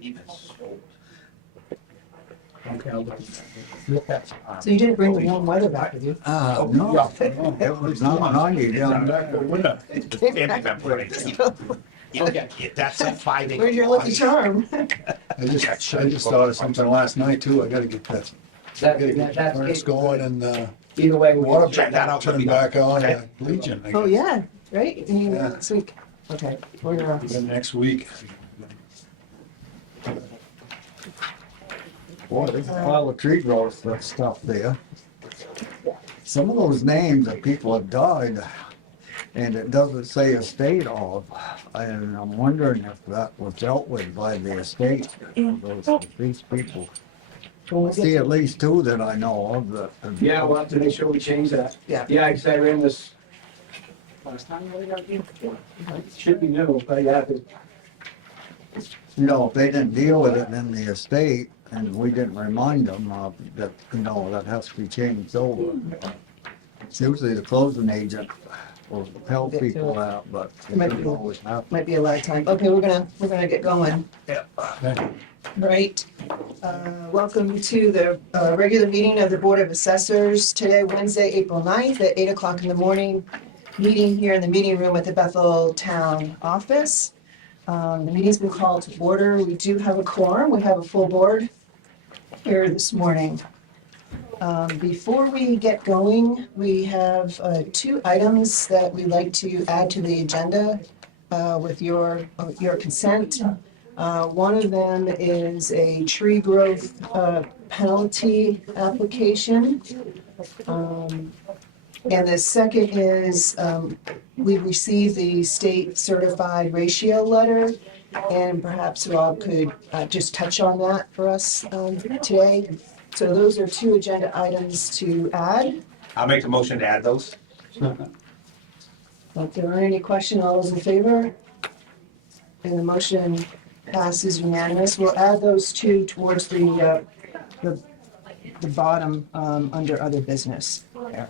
Even sold. Okay, I'll look at that. So you didn't bring the warm weather back with you? No, it was not 90 down there. It's family member. Okay. That's a 5 acre. Where's your lucky charm? I just thought of something last night too. I gotta get that, gotta get the That's furnace going and Either way, water check that out. turn back on, Legion. I Oh, guess. yeah, right? You mean Yeah. next week? Okay. We're gonna, Then next week. Boy, there's a pile of tree growth stuff there. Some of those names that people have died, and it doesn't say estate of, and I'm wondering if that was dealt with by the estate, these people. I see at least two that I know of that. yeah, we'll have to make sure we change that. Yeah. Yeah, because I ran this last time. Should be new, but yeah, You know, if they didn't deal with it in the estate, and we didn't remind them, that, you know, that has to be changed over. It's usually the closing agent will help people out, but it Might doesn't be. always happen. might be a lot of time. Okay, we're gonna get going. Okay. Right. Welcome to the regular meeting of the Board of Assessors. Today, Wednesday, April 9th at 8 o'clock in the morning. Meeting here in the meeting room at the Bethel Town Office. The meeting's been called to order. We do have a quorum. We have a full board here this morning. Before we get going, we have two items that we'd like to add to the agenda with your consent. One of them is a tree growth penalty application. And the second is, we received the state certified ratio letter, and perhaps Rob could just touch on that for us today. So those are two agenda items to add. I'll make the motion to add those. If there aren't any questions, all those in favor? And the motion passes unanimous. We'll add those two towards the bottom under other business there.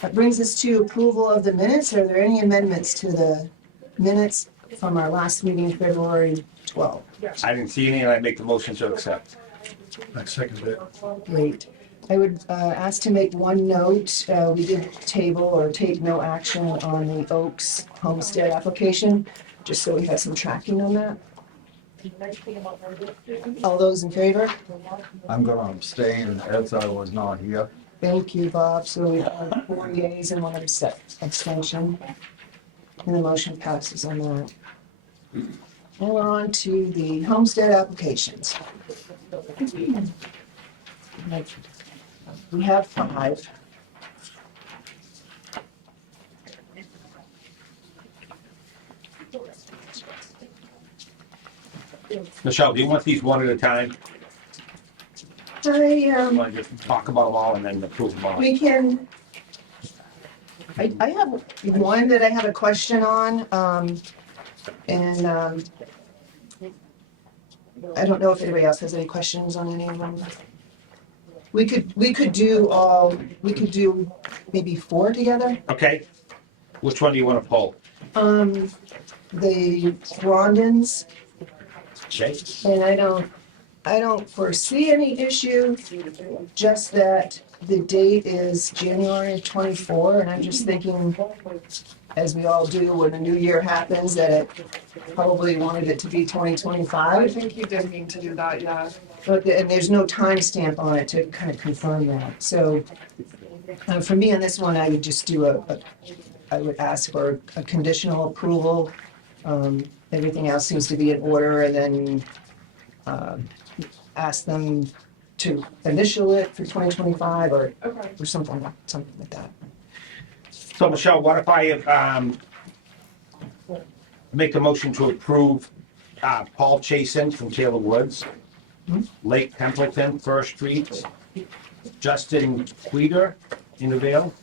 That brings us to approval of the minutes. Are there any amendments to the minutes from our last meeting, February 12th? I didn't see any, and I make the motion to accept. I second it. Great. I would ask to make one note. We did table or take no action on the Oaks homestead application, just so we have some tracking on that. All those in favor? I'm gonna abstain as I was not here. Thank you, Bob. So we have 4 yeas and 1 abstention. And the motion passes on that. And we're on to the homestead applications. We have 5. Michelle, do you want these one at a time? I, Want to just talk about them all and then approve them all? we can, I have one that I have a question on, and, I don't know if anybody else has any questions on any of them. We could do maybe 4 together. Okay. Which one do you want to pull? The Rondons, Okay. and I don't foresee any issue, just that the date is January of '24, and I'm just thinking, as we all do when a new year happens, that it probably wanted it to be I 2025. think you did mean to do that, yeah. But, and there's no timestamp on it to kind of confirm that. So for me on this one, I would just do I would ask for a conditional approval. Everything else seems to be in order, and then ask them to initial it for 2025 or Okay. something like that. So Michelle, what if I make a motion to approve Paul Chasen from Taylor Woods, Lake Templeton, First Street, Justin Queter, Vale,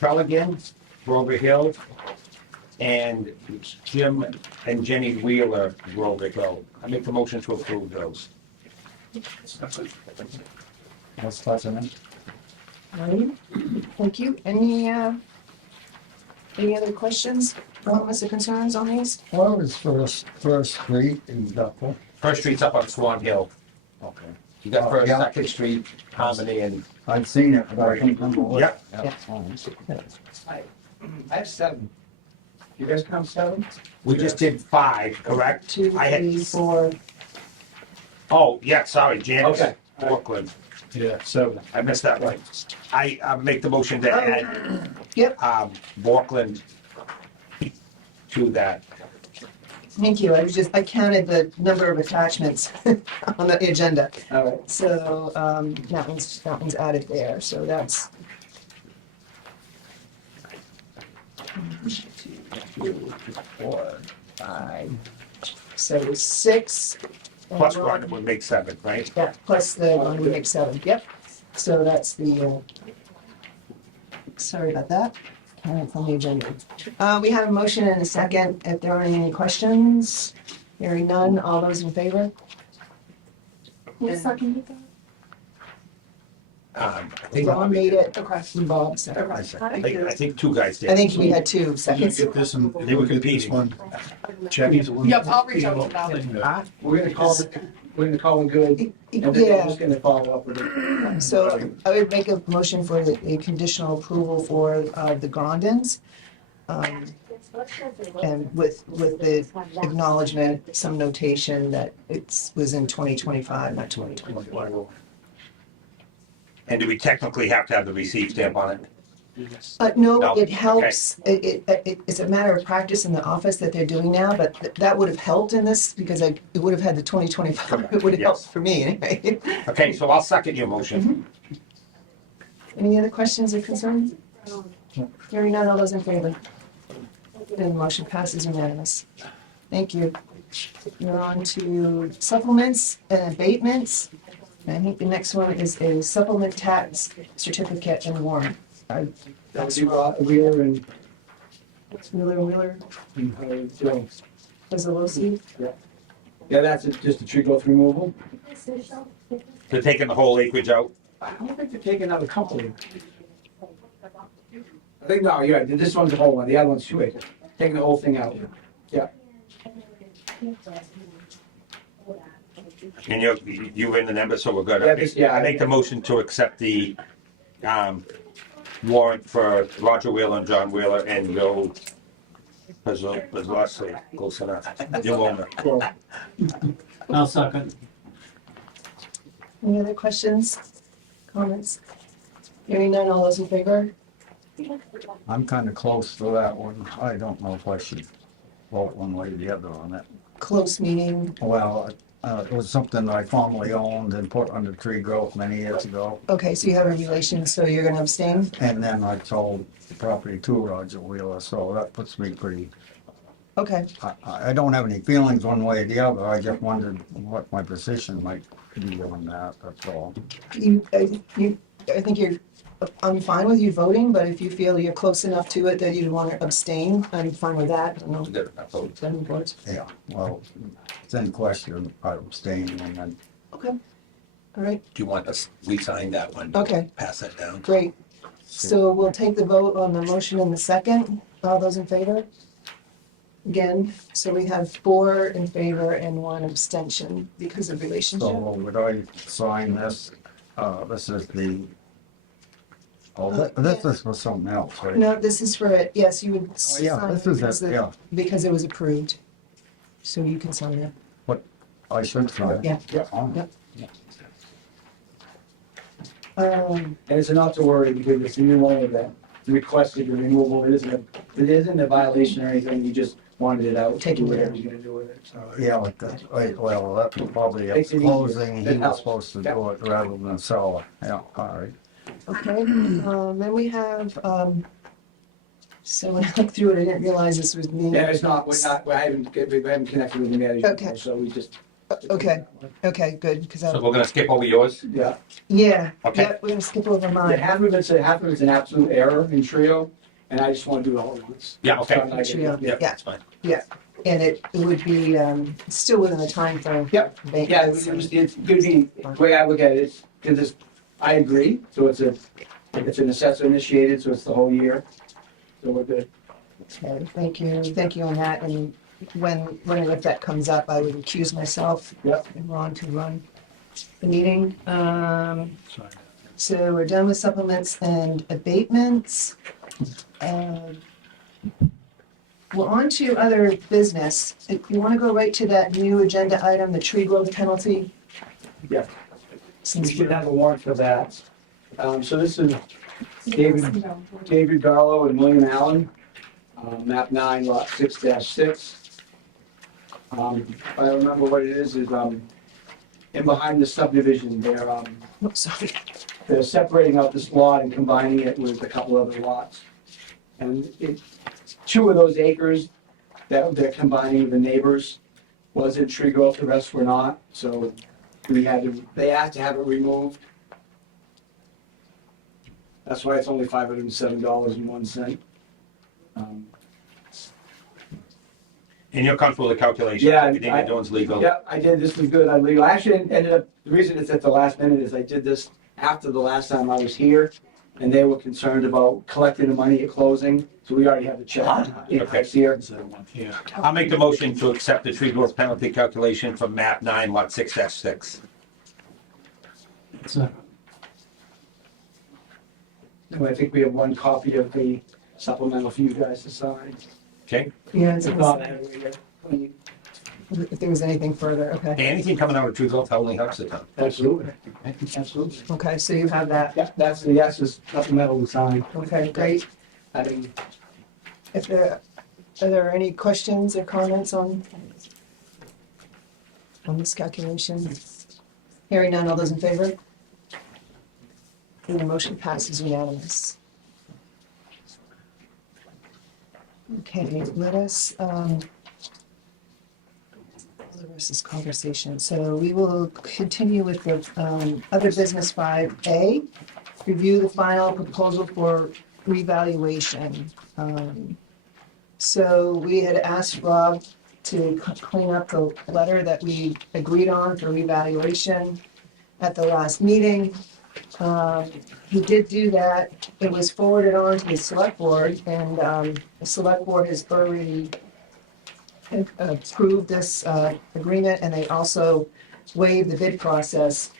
Trelligan, Grover Hill, and Jim and Jenny Wheeler, Grover Hill. I make the motion to approve those. What's that in it? Right? Thank you. Any Any other questions, comments, or concerns on these? What was First Street in Bethel? First Street's up on Swan Hill. Okay. You got Oh, First, yeah. Second Street, Harmony, and I've seen it, but I can't remember what. Yep. Yeah. I have 7. You guys count 7? we just did 5, correct? 2, I had 3, 4. Oh, yeah, sorry, Janice. Okay. Brooklyn. Yeah, 7. I missed that one. I make the motion to add, Yep, Borkland to that. thank you. I counted the number of attachments on the agenda. All right. So, that one's added there, so that's. 2, 4, 5. So 6. and Plus one- one would make 7, right? Yeah, plus the one would make 7, yep. So that's the, sorry about that, counted from the agenda. We have a motion and a second. If there aren't any questions, hearing none, all those in favor? Who seconded that? I think, Ron made it, Okay. and Bob seconded. Okay. I Thank think, you. I think 2 guys did. I think we had 2 Did seconds. you get this one? They were competing. Check. Yep, I'll reach out to Val. We're gonna call it good, and then we're Yeah, just gonna follow up with it. so I would make a motion for a conditional approval for the Grondins. And with the acknowledgement, some notation that it was in 2025, not 2024. And do we technically have to have the receipt stamp on it? No, No, it helps, it's a matter of practice in the office that they're doing now, but that would have helped in this, because it would have had the 2025, it would have helped Yes. for me anyway. Okay, so I'll second your motion. Any other questions or concerns? Hearing none, all those in favor? And the motion passes unanimous. Thank you. We're on to supplements and abatements. And I think the next one is a supplement tax certificate and warrant. That would be Wheeler and, Wheeler, Jones. Kozlowski. Yeah, that's just a tree growth removal. They're taking the whole acreage out? I don't think they're taking another company. I think, no, you're right, this one's the whole one, the other one's 2 acres, taking the whole thing out. Yeah, And you were in the number, so we're good. Yeah, this- yeah, I make the motion to accept the, warrant for Roger Wheeler and John Wheeler and Joe Pazlowski, close enough. You own it. well, I'll second. Any other questions, comments? Hearing none, all those in favor? I'm kind of close to that one. I don't know if I should vote one way or the other on it. Close meeting. Well, it was something that I formerly owned and put under tree growth many years ago. Okay, so you have a relation, so you're gonna abstain? And then I sold the property to Roger Wheeler, so that puts me pretty, Okay, I don't have any feelings one way or the other. I just wondered what my position might be on that, that's all. I think I'm fine with you voting, but if you feel you're close enough to it that you'd want to abstain, I'm fine with that. I don't know. Good enough vote. Then votes. Yeah, well, it's in question, I abstain and then Okay, all right, Do you want us, we sign that one? okay, Pass that down? great. So we'll take the vote on the motion in the second. All those in favor? Again, so we have 4 in favor and 1 abstention because of so relationship. would I sign this? This is the, this is for something else, right? No, this is for it, yes, you would. Oh, yeah, sign this is because it, yeah. Because it was approved. So you can sign it. I should sign. Yeah. Oh, Yep. and it's not to worry, because it's a new owner that requested the removal, it isn't a violation or anything, you just wanted it out. Take it Do with whatever you're gonna do with it, so. Yeah, like that, right, well, that was probably at Makes it easier. closing, he It was helps. supposed to do it rather than sell it, yeah, all right. Okay, then we have, so when I looked through it, I didn't realize this was me. Yeah, it's not, we haven't connected with the manager, Okay. so we just. Okay, good, because So I, we're gonna skip over yours? Yeah. yeah, Okay. yeah, we're gonna skip over Yeah, mine. half of it's an absolute error in Trio, and I just wanna do the whole ones. Yeah, okay. Trio. Yeah. That's fine. And it would be, still within the timeframe. Yep. Ba- Yeah, it's gonna be, the way I look at it is, because it's, I agree, so it's an assessor initiated, so it's the whole year, so we're good. Okay, thank you on that, and when and if that comes up, I would recuse myself. Yep. And Ron to run the meeting. Sorry. So we're done with supplements and abatements. We're on to other business. If you want to go right to that new agenda item, the tree growth penalty. Yeah. We Since should we're, have a warrant for that. So this is David Garlow and William Allen, map 9, lot 6-6. If I remember what it is in behind the subdivision, sorry. they're separating out this lot and combining it with a couple other lots. And two of those acres that they're combining with the neighbors was in tree growth, the rest were not, so they had to have it removed. That's why it's only $507.01. And you're comfortable with the calculation? Yeah, Everything you're doing is legal? Yeah, I did, this was good, I legal, I actually ended up, the reason it's at the last minute is I did this after the last time I was here, and they were concerned about collecting the money at closing, so we already have the check in-house here. Is that one? Yeah. I'll make the motion to accept the tree growth penalty calculation from map 9, lot 6-6. Second. And I think we have one copy of the supplemental for you guys to sign. Okay? Yeah, I thought I had it here. if there was anything further, okay. Anything coming out of tree growth only helps the town. Absolutely, absolutely. Okay, so you have that. Yeah, that's the, yes, is supplemental to sign. Okay, great. I mean, Are there any questions or comments on this calculation? Hearing none, all those in favor? And the motion passes unanimous. Okay, let us, the rest is conversation. So we will continue with the other business 5A, review the final proposal for revaluation. So we had asked Rob to clean up the letter that we agreed on for revaluation at the last meeting. He did do that. It was forwarded on to the select board, and the select board has already approved this agreement, and they also waived the bid process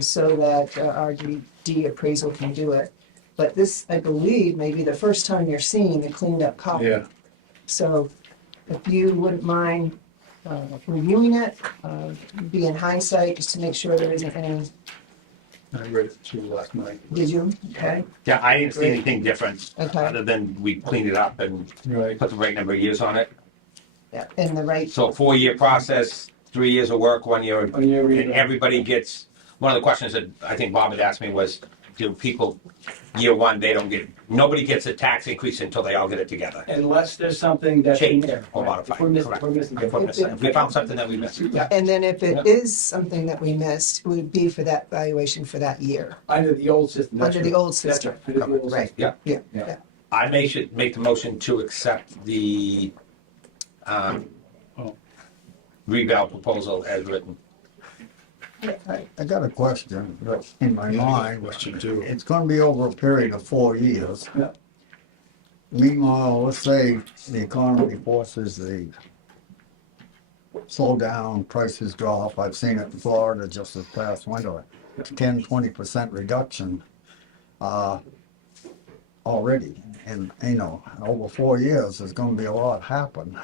so that our RD appraisal can do it. But this, I believe, may be the first time you're seeing the cleaned up copy. Yeah. So if you wouldn't mind reviewing it, be in hindsight, just to make sure there isn't any, I read it through last night. did you? Okay, Yeah, I didn't see anything different, okay, other than we cleaned it up and Right. put the right number of years on it. yeah, in the right, So a 4-year process, 3 years of work, 1 year, on your and read. everybody gets, one of the questions that I think Bob had asked me was, do people, year one, they don't get, nobody gets a tax increase until they all get it together? Unless there's something that's in Change there. or Right. modify, If we're missing, correct. we're missing. If we found something that we missed. Yeah, and then if it is something that we missed, it would be for that valuation for that year, under the old system. that's under the right. old That's system. right, under the old Right. system. Yeah. Yeah, Yeah. yeah. I should make the motion to accept the Oh. reval proposal as written. I got a question that's in my mind. Question two. It's gonna be over a period of 4 years. Yeah. Meanwhile, let's say the economy forces the slow down, prices drop. I've seen it in Florida just this past winter, 10-20% reduction already. And, you know, over 4 years, there's gonna be a lot happen.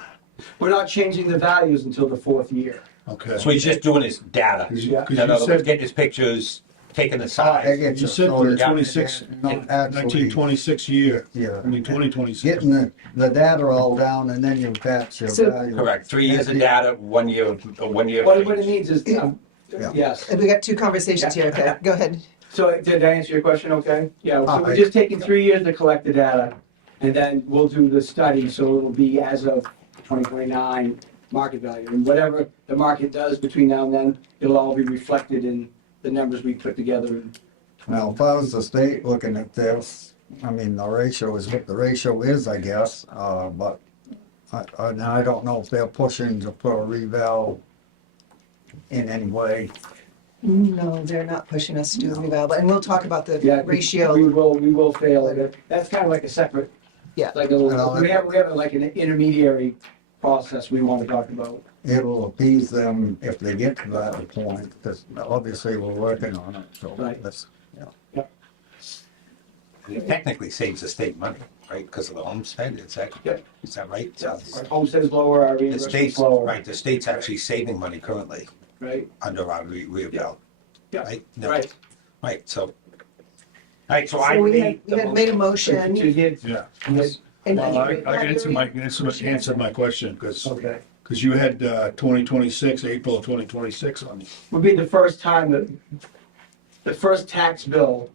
We're not changing the values until the 4th year. Okay. So he's just doing his data. Yeah. Because In other you words, said, getting his pictures, taking the I size. get you said so for the that- 26, not actually- 1926 year, Yeah. I mean 2026. Getting the data all down and then you patch your So- value. Correct, 3 years of data, 1 year, 1 year. What it means is, Yeah. yes. We got two conversations here, okay, go ahead. So did I answer your question okay? Yeah, so we're I- just taking 3 years to collect the data, and then we'll do the study, so it'll be as of 2029 market value. And whatever the market does between now and then, it'll all be reflected in the numbers we put together. Now, if I was the state looking at this, I mean, the ratio is what the ratio is, I guess, but I don't know if they're pushing to put a reval in any way. No, they're not pushing us to do the reval, and we'll talk about the Yeah, ratio. We will fail at it. That's kind of like a separate Like we have like an intermediary process we want to talk about. It'll appease them if they get to that point, because obviously we're working on it, so Right. that's, yeah. It technically saves the state money, right, because of the homestead, Yep. is that right? Our homestead is lower, our The reimbursement's state's, lower. right, the state's actually saving money currently Right, under our re-bill, yeah, right? No. right. Right, so, All right, so I So we made. had made a motion. To get- Yeah. and- Well, I answered my question, because Okay. you had 2026, April of 2026 on you. Would be the first time that, the first tax bill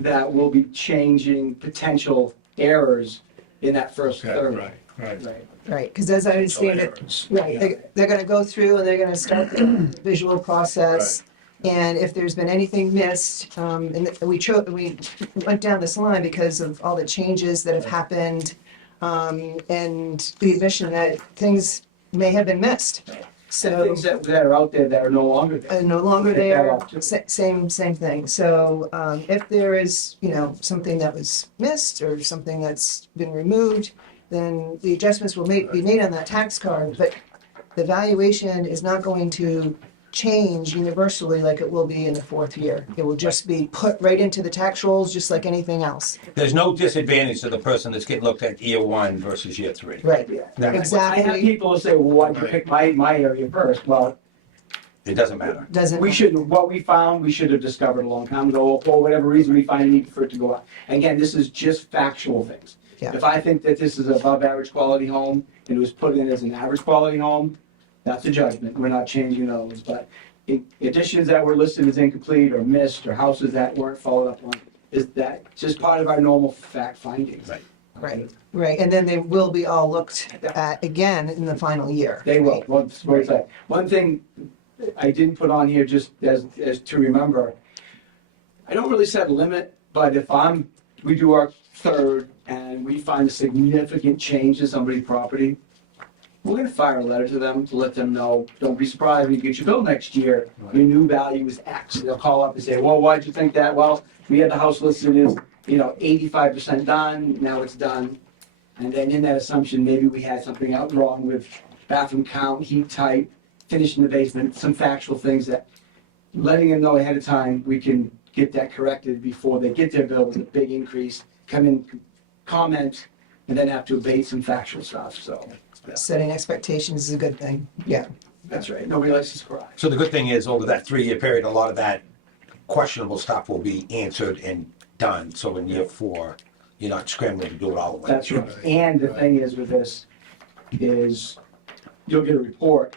that will be changing potential errors in that first Okay, third. right. Right. Right, because as I understand it, right, they're gonna go through and they're gonna start the visual process. And if there's been anything missed, and we went down this line because of all the changes that have happened, and the admission that things may have been missed. So, Things that are out there that are no longer there. no longer Take that there, off, too. same thing. So, if there is, something that was missed or something that's been removed, then the adjustments will be made on that tax card, but the valuation is not going to change universally like it will be in the fourth year. It will just be put right into the tax rolls, just like anything else. there's no disadvantage to the person that's getting looked at year one versus year three. Right, Yeah. That- I have exactly. people who say, well, why'd you pick my area first? Well, It doesn't matter. Doesn't. we shouldn't, what we found, we should have discovered a long time ago, for whatever reason we find a need for it to go out. Again, this is just factual things. Yeah. If I think that this is above average quality home, and it was put in as an average quality home, that's a judgment, we're not changing those, but additions that were listed as incomplete or missed, or houses that weren't followed up on, is that just part of our normal fact findings. Right. Right, and then they will be all looked at again in the final year. They will, one thing I didn't put on here just as to remember, I don't really set a limit, but if we do our third and we find a significant change to somebody's property, we're gonna fire a letter to them to let them know, don't be surprised when you get your bill next year, your new value is X. They'll call up and say, well, why'd you think that? Well, we had the house listed as, 85% done, now it's done. And then in that assumption, maybe we had something out wrong with bathroom count, heat type, finish in the basement, some factual things that, letting them know ahead of time, we can get that corrected before they get their bill with a big increase, come in, comment, and then have to abate some factual stuff, so. Setting expectations is a good thing, yeah. That's right, nobody likes to surprise. So the good thing is, over that 3-year period, a lot of that questionable stuff will be answered and done, so in year 4, you're not scrambling to do it all at once. That's right, and the thing is with this, is you'll get a report,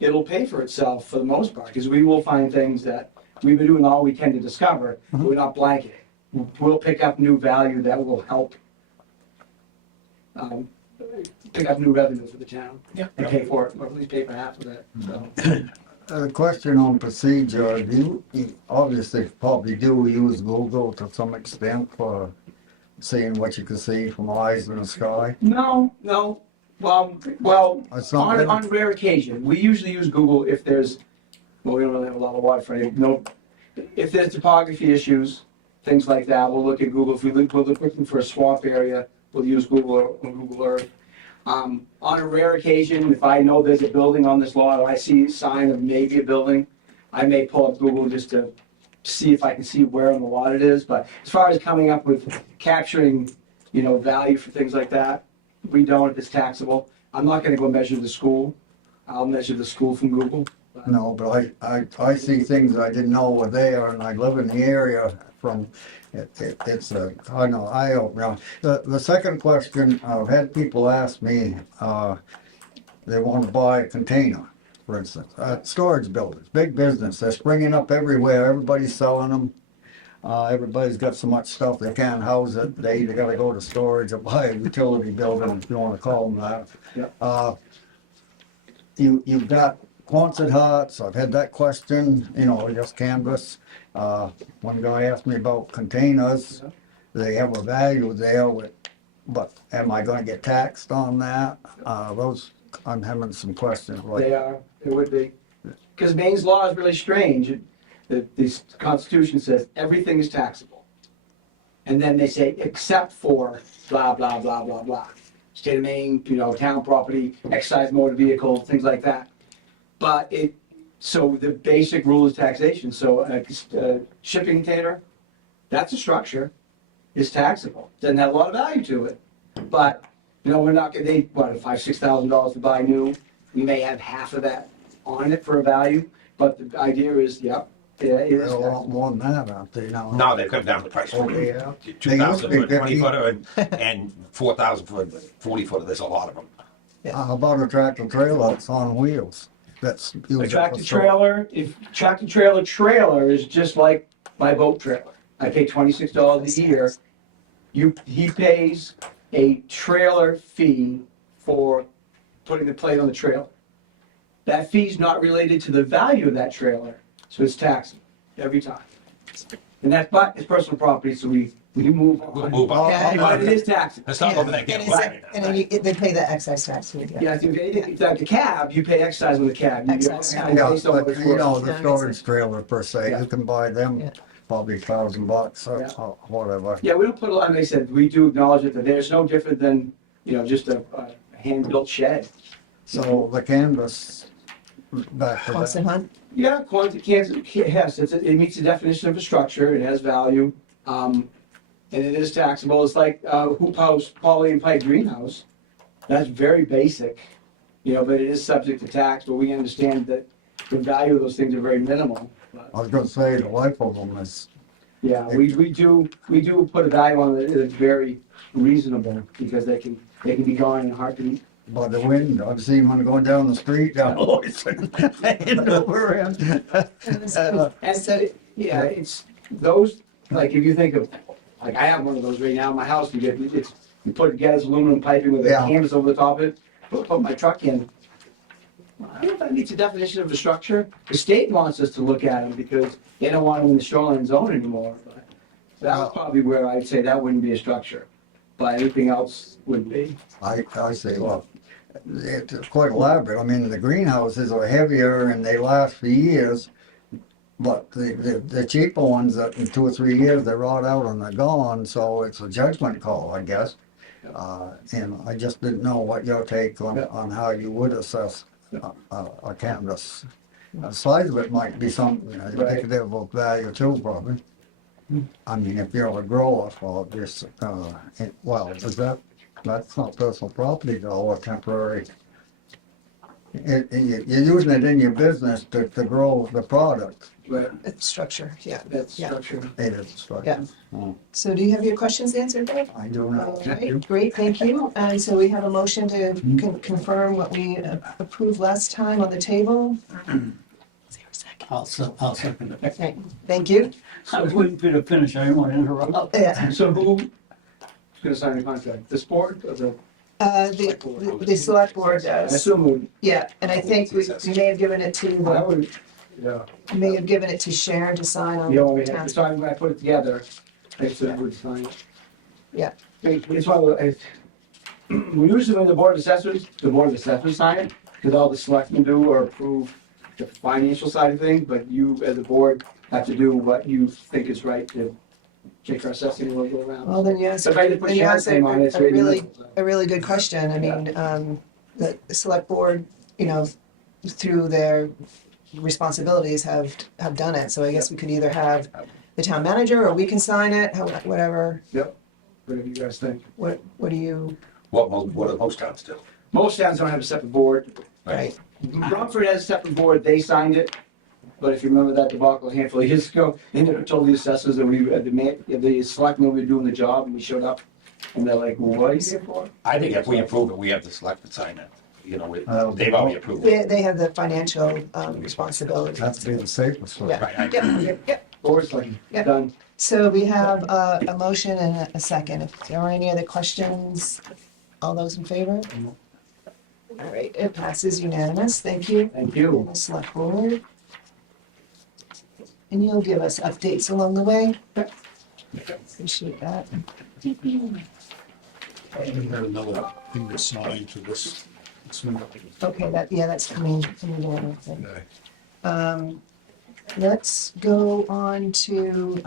it'll pay for itself for the most part, because we will find things that we've been doing all we can to discover, but we're not blanketing. We'll pick up new value that will help pick up new revenue for the town. Yeah. And pay for it, or at least pay for half of it, so. A question on procedure, you obviously probably do use Google to some extent for seeing what you can see from eyes in the sky? No, well, It's not on rare occasion, we usually use Google if there's, well, we don't really have a lot of Wi-Fi, no. If there's topography issues, things like that, we'll look at Google. If we're looking for a swamp area, we'll use Google or Google Earth. On a rare occasion, if I know there's a building on this lot, or I see a sign of maybe a building, I may pull up Google just to see if I can see where on the lot it is. But as far as coming up with capturing, value for things like that, we don't if it's taxable. I'm not gonna go measure the school. I'll measure the school from Google. No, but I see things I didn't know were there, and I live in the area from, it's a, I know, eye-opener. The second question, I've had people ask me, they want to buy a container, for instance, storage buildings, big business, they're springing up everywhere, everybody's selling them. Everybody's got so much stuff they can't house it, they either gotta go to storage or buy a utility building, if you wanna call them that. Yep. You've got Quonset huts, I've had that question, just canvas. One guy asked me about containers, they have a value there, but am I gonna get taxed on that? I'm having some questions like. It would be. Because Maine's law is really strange. The Constitution says everything is taxable. And then they say, except for blah, blah, blah, blah, blah. State of Maine, town property, excise motor vehicle, things like that. But so the basic rule is taxation, so a shipping container, that's a structure, is taxable. Doesn't have a lot of value to it. But, we're not gonna, $5,000-6,000 to buy new, we may have half of that on it for a value, but the idea is, it They're is a lot taxable. more than that, aren't they now? Now they've come down the price. Oh, yeah. 2,000 They for used a to be 20 footer and 4,000 for a 40 footer. There's a lot of them. How about a tractor trailer that's on wheels? That's. A tractor trailer is just like my boat trailer. I pay $26 a year. He pays a trailer fee for putting the plate on the trailer. That fee's not related to the value of that trailer, so it's taxable every time. But it's personal property, so we move We'll on. move on. Yeah. But it is taxable. Let's not over that. And Get is whacked. it- and then they pay the excise tax. Yeah. Yeah, it's like a cab, you pay excise with a cab. You- Excise tax. Yeah, based on what but it's you know, worth. the Yeah, storage trailer per se, Yeah. you can buy them Yeah. probably $1,000 or Yeah. whatever. Yeah, we don't put a lot, like I said, we do acknowledge it, that there's no different than, just a hand-built shed. So the canvas, back to Constant that. Hunt? Yeah, quantity yes, it meets the definition of a structure, it has value, and it is taxable. It's like hoop house, poly and pipe greenhouse. That's very basic, but it is subject to tax, but we understand that the value of those things are very minimal. But, I was gonna say, the life of them is, yeah, we do put a value on it that's very reasonable, because they can be gone in a heartbeat. by the wind, I've seen one going down the street down Lloydson, hanging over him. And so, yeah, it's those, like, if you think of, like, I have one of those right now in my house, you put it together, it's aluminum piping with a Yeah. canvas over the top of it, put my truck in. I don't know if that meets the definition of a structure. The state wants us to look at them because they don't want them in the shoreline zone anymore, but that's probably where I'd say that wouldn't be a structure, but anything else would be. I say, well, it's quite elaborate. I mean, the greenhouses are heavier and they last for years. But the cheaper ones that in 2 or 3 years, they rot out and they're gone, so it's a judgment call, I guess. And I just didn't know what your take on how you would assess a canvas. The size of it might be something indicative of value too, probably. I mean, if you're a grower or just, that's not personal property though, or temporary. You're using it in your business to grow the product. But It's structure, yeah. that's Yeah. structure. It is structure. Yeah. So do you have your questions answered, Dave? I do not. All right, great, thank you. And so we have a motion to confirm what we approved last time on the table. Is there a second? I'll second it. Okay, thank you. I was waiting for you to finish, I didn't want to interrupt. Yeah, So who's gonna sign the contract? This board or the? the select board I does, assume, yeah, and I think we may have given it I to, would, yeah. we may have given it to Sharon to sign on The only, the town. so when I put it together, I said would sign it. Yeah. It's why, we usually when the board of assessors sign it, because all the selectmen do or approve the financial side of things, but you as a board have to do what you think is right to take our assessing and we'll go around. Well, then yes, So if I had to put then you Sharon's asked name on it, it's a right in the really, middle. a really good question. I mean, the select board, through their responsibilities have done it. So I guess we could either have the town manager or we can sign it, whatever, Whatever you guys think. what do you, What do most towns do? Most towns don't have a separate board. right? Romford has a separate board, they signed it, but if you remember that debacle a handful of years ago, they never told the assessors that the selectmen were doing the job, and we showed up, and they're like, well, what are you here for? I think if we approve it, we have the selectmen sign it. They've already approved it. They have the financial responsibility. That's be the safest way. Yeah, Right, I- yep. Board's like, Yep. done. So we have a motion and a second. If there are any other questions, all those in favor? All right, it passes unanimous. Thank you. Thank you. The select board. And you'll give us updates along the way? Appreciate that. I have another thing to sign to this. Okay, that's coming down. Okay. Okay. Let's go on to,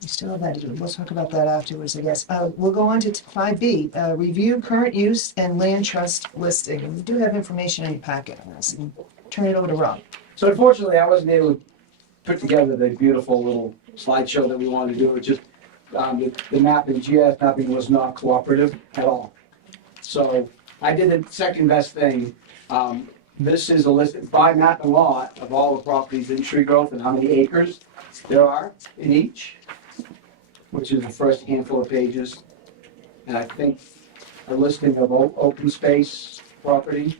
We still have that, we'll talk about that afterwards, I guess. We'll go on to 5B, review current use and land trust listing. And we do have information in your packet on this, and turn it over to Rob. So unfortunately, I wasn't able to put together the beautiful little slideshow that we wanted to do. It just, the mapping, GIS mapping was not cooperative at all. So I did the second best thing. This is a list by map and lot of all the properties in tree growth and how many acres there are in each, which is the first handful of pages. And I think a listing of open space property.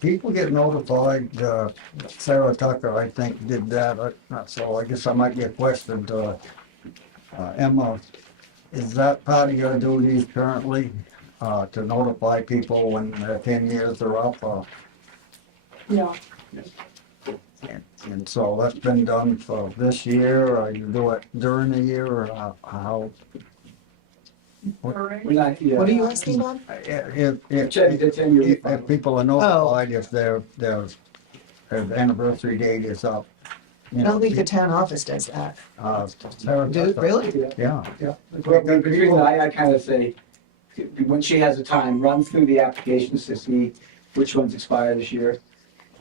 People get notified, Sarah Tucker, I think, did that, so I guess I might get questioned, Emma, is that part of your duties currently, to notify people when their 10 years are up, Yeah. and so that's been done for this year, or you do it during the year, or how? We're not, yeah. What are you asking, Bob? Check the 10-year If people are notified if their anniversary date is up. I don't think the town office does that. Sarah Do, Tucker, really? Yeah. Yeah, but between that, I kind of say, when she has the time, run through the applications to see which ones expire this year.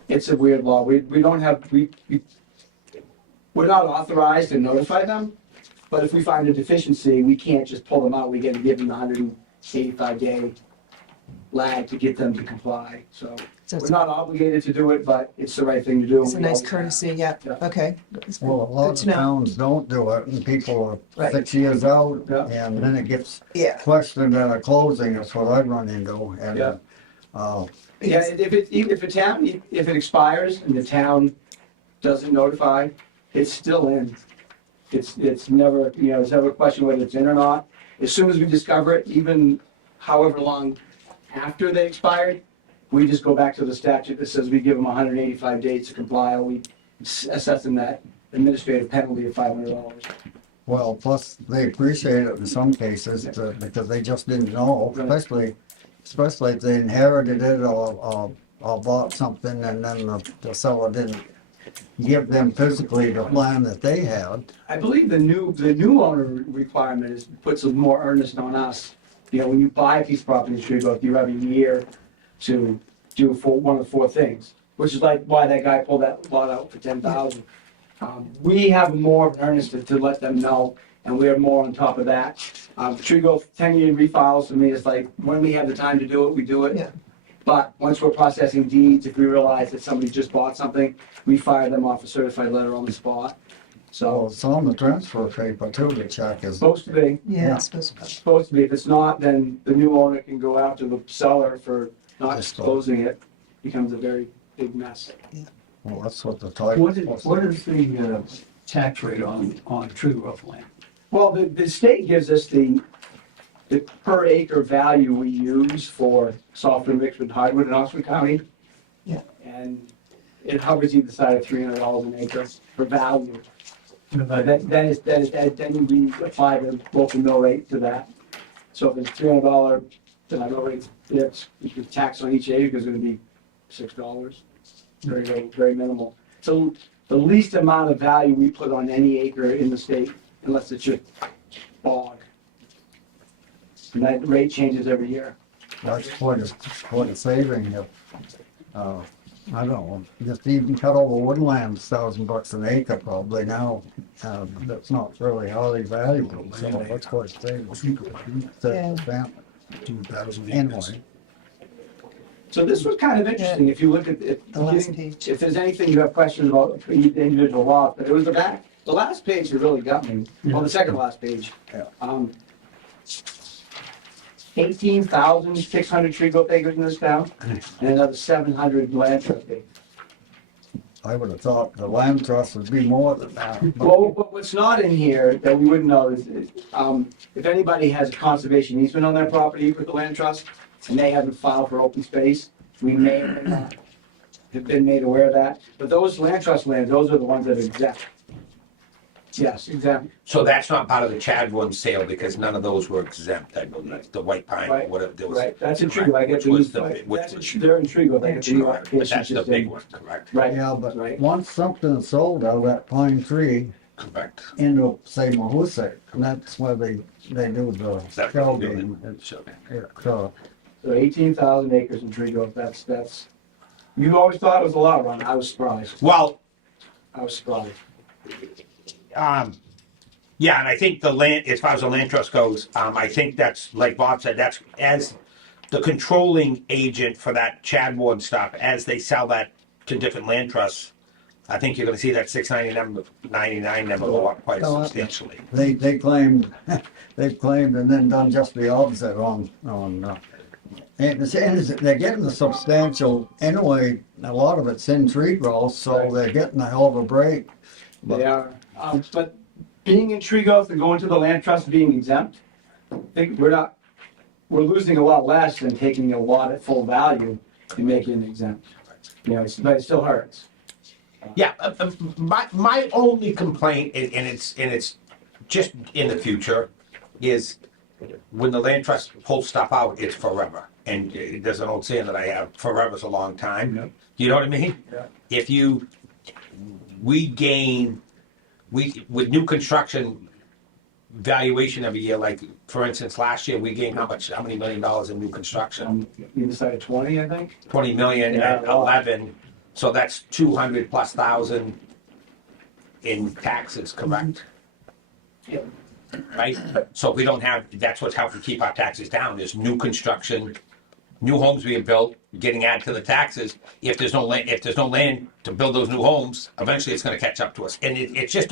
It's a weird law, we don't have, we're not authorized to notify them, but if we find a deficiency, we can't just pull them out, we get to give them the 185-day lag to get them to comply, so. So We're it's not obligated to do it, but it's the right thing to do. it's a We nice always have. courtesy, yeah, Yeah. okay. Well, a lot Good of to know. towns don't do it, and people Right. are 6 years out, Yeah. and then it gets Yeah. questioned at a closing, that's what I run into, and, Yeah. uh, Yeah, if it expires and the town doesn't notify, it's still in. It's never, it's never a question whether it's in or not. As soon as we discover it, even however long after they expired, we just go back to the statute that says we give them 185 days to comply, or we assess them that administrative penalty of $500. well, plus they appreciate it in some cases, because they just didn't know, Right. especially if they inherited it or bought something and then the seller didn't give them physically the plan that they had. I believe the new owner requirement puts a more earnest on us. When you buy a piece of property in Shreveport, you have a year to do one of the four things, which is like why that guy pulled that lot out for 10,000. We have more of an earnest to let them know, and we're more on top of that. Tree growth 10-year refiles, to me, is like, when we have the time to do it, we do it. Yeah. But once we're processing deeds, if we realize that somebody just bought something, we fire them off a certified letter on the spot. So So, it's on the transfer paper too, the check it's is. supposed to be. Yeah, it's supposed to. Supposed to be. If it's not, then the new owner can go after the seller for not Just disclosing it. Becomes a very big mess. Well, that's what the title. What is the tax rate on tree growth land? Well, the state gives us the per acre value we use for softwood mixed with hardwood in Oxford County. Yeah. And it hovers either side of $300 an acre for value. But then we apply the local mill rate to that. So if it's $300, then our mill rate, it's tax on each acre is gonna be $6. Very minimal. So the least amount of value we put on any acre in the state, unless it's just bog. And that rate changes every year. That's quite a saving if, I don't know, just even cut over woodland, $1,000 an acre probably now. That's not really highly valuable, so that's quite a saving. Yeah. Anyway, So this was kind of interesting, if you look at it. The last page. If there's anything you have questions about the individual lots, but it was the last page that really got me, well, the second last page. Yeah. 18,600 tree growth acres in this town, and another 700 land trust acres. I would have thought the land trust would be more than that. but- Well, but what's not in here that we wouldn't know is, if anybody has a conservation easement on their property with the land trust, and they haven't filed for open space, we may or may not have been made aware of that. But those land trust lands, those are the ones that are exempt. Yes, exactly. So that's not part of the Chadwell sale because none of those were exempt, I believe, the White Pine, Right, whatever, there was. Right, that's in Trigo, I get Which the, was that's which in- they're in Trigo, they get the new But application. that's the just big in. one, correct? Right, Yeah, but right. once something's sold out of that pine tree Correct. into, say, Mahoosic, and that's where they do the Is that shell what they're game. doing? Sure. So 18,000 acres in Trigo, that's, you always thought it was a lot, Ron, I was surprised, Well, I was surprised. yeah, and I think the land, as far as the land trust goes, I think that's, like Bob said, that's as the controlling agent for that Chad Ward stuff, as they sell that to different land trusts, I think you're gonna see that 699 number go up quite Oh, substantially. They claimed, they've claimed and then done just the opposite and they're getting a substantial, anyway, a lot of it's in tree growth, so Right. they're getting a hell of a break. They are, but being in tree growth and going to the land trust being exempt, I think we're losing a lot less than taking a lot at full value and making it exempt. You know, but it still hurts. Yeah, my only complaint, and it's just in the future, is when the land trust pulls stuff out, it's forever. And there's an old saying that I have, forever's a long time. Yep. You know what I mean? Yeah. If with new construction valuation every year, like, for instance, last year, we gained how many $1 million in new construction? You decided 20, I think? 20 million Yeah, at a lot. 11, so that's 200 plus thousand in taxes, correct? Yep. Right? So if we don't have, that's what's helping keep our taxes down, is new construction, new homes being built, getting added to the taxes. If there's no land to build those new homes, eventually it's gonna catch up to us. And it's just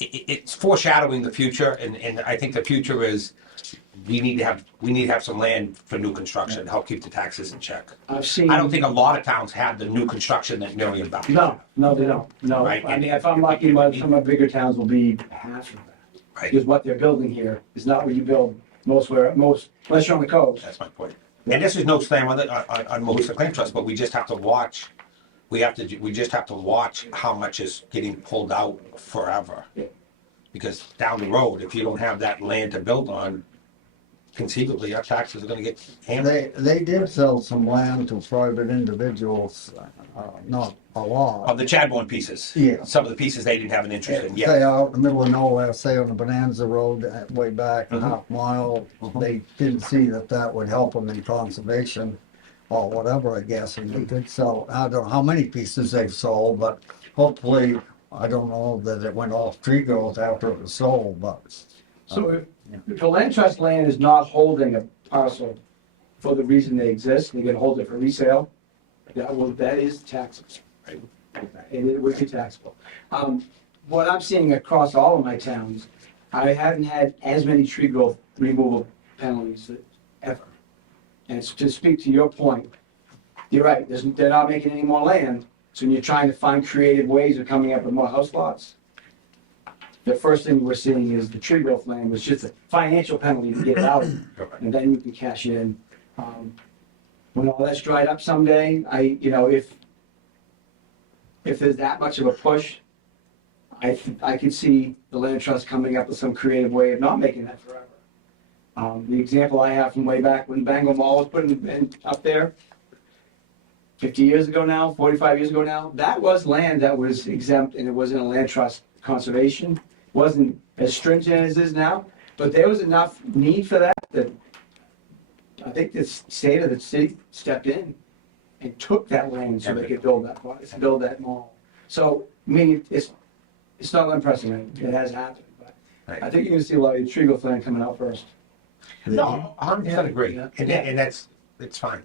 it's foreshadowing the future, and I think the future is, we need to have some land for new construction to help keep the taxes in check. I've seen. I don't think a lot of towns have the new construction that Marion Valley. No, they don't. No, Right. I mean, if I'm lucky, some of the bigger towns will be half of that. Right. Because what they're building here is not what you build most, unless you're on the coast. That's my point. And this is no slam on Mahoosic Land Trust, but we just have to watch, we just have to watch how much is getting pulled out forever. Yeah. Because down the road, if you don't have that land to build on, conceivably, our taxes are gonna get hammered. They did sell some land to private individuals, not a lot. Of the Chadbourne pieces. Yeah. Some of the pieces they didn't have an interest in, yeah. Say out in the middle of nowhere, say on the Bonanza Road, way back a half mile, they didn't see that would help them in conservation or whatever, I guess, and they did sell, I don't know how many pieces they've sold, but hopefully, I don't know that it went off tree growth after it was sold, but. So if the land trust land is not holding a parcel for the reason they exist, they're gonna hold it for resale, that is taxable. And it would be taxable. What I'm seeing across all of my towns, I haven't had as many tree growth removal penalties ever. And to speak to your point, you're right, they're not making any more land, so when you're trying to find creative ways of coming up with more house lots, the first thing we're seeing is the tree growth land was just a financial penalty to get it out, and then you can cash it in. When all that's dried up someday, if there's that much of a push, I could see the land trust coming up with some creative way of not making that forever. The example I have from way back when Bangor Mall was put up there, 50 years ago now, 45 years ago now, that was land that was exempt and it wasn't a land trust conservation. Wasn't as stringent as it is now, but there was enough need for that I think the state of the city stepped in and took that land so they could build that mall. So, I mean, it's not unprecedented, it has happened, but I think you're gonna see a lot of tree growth land coming out first. No, 100% agree, and it's fine.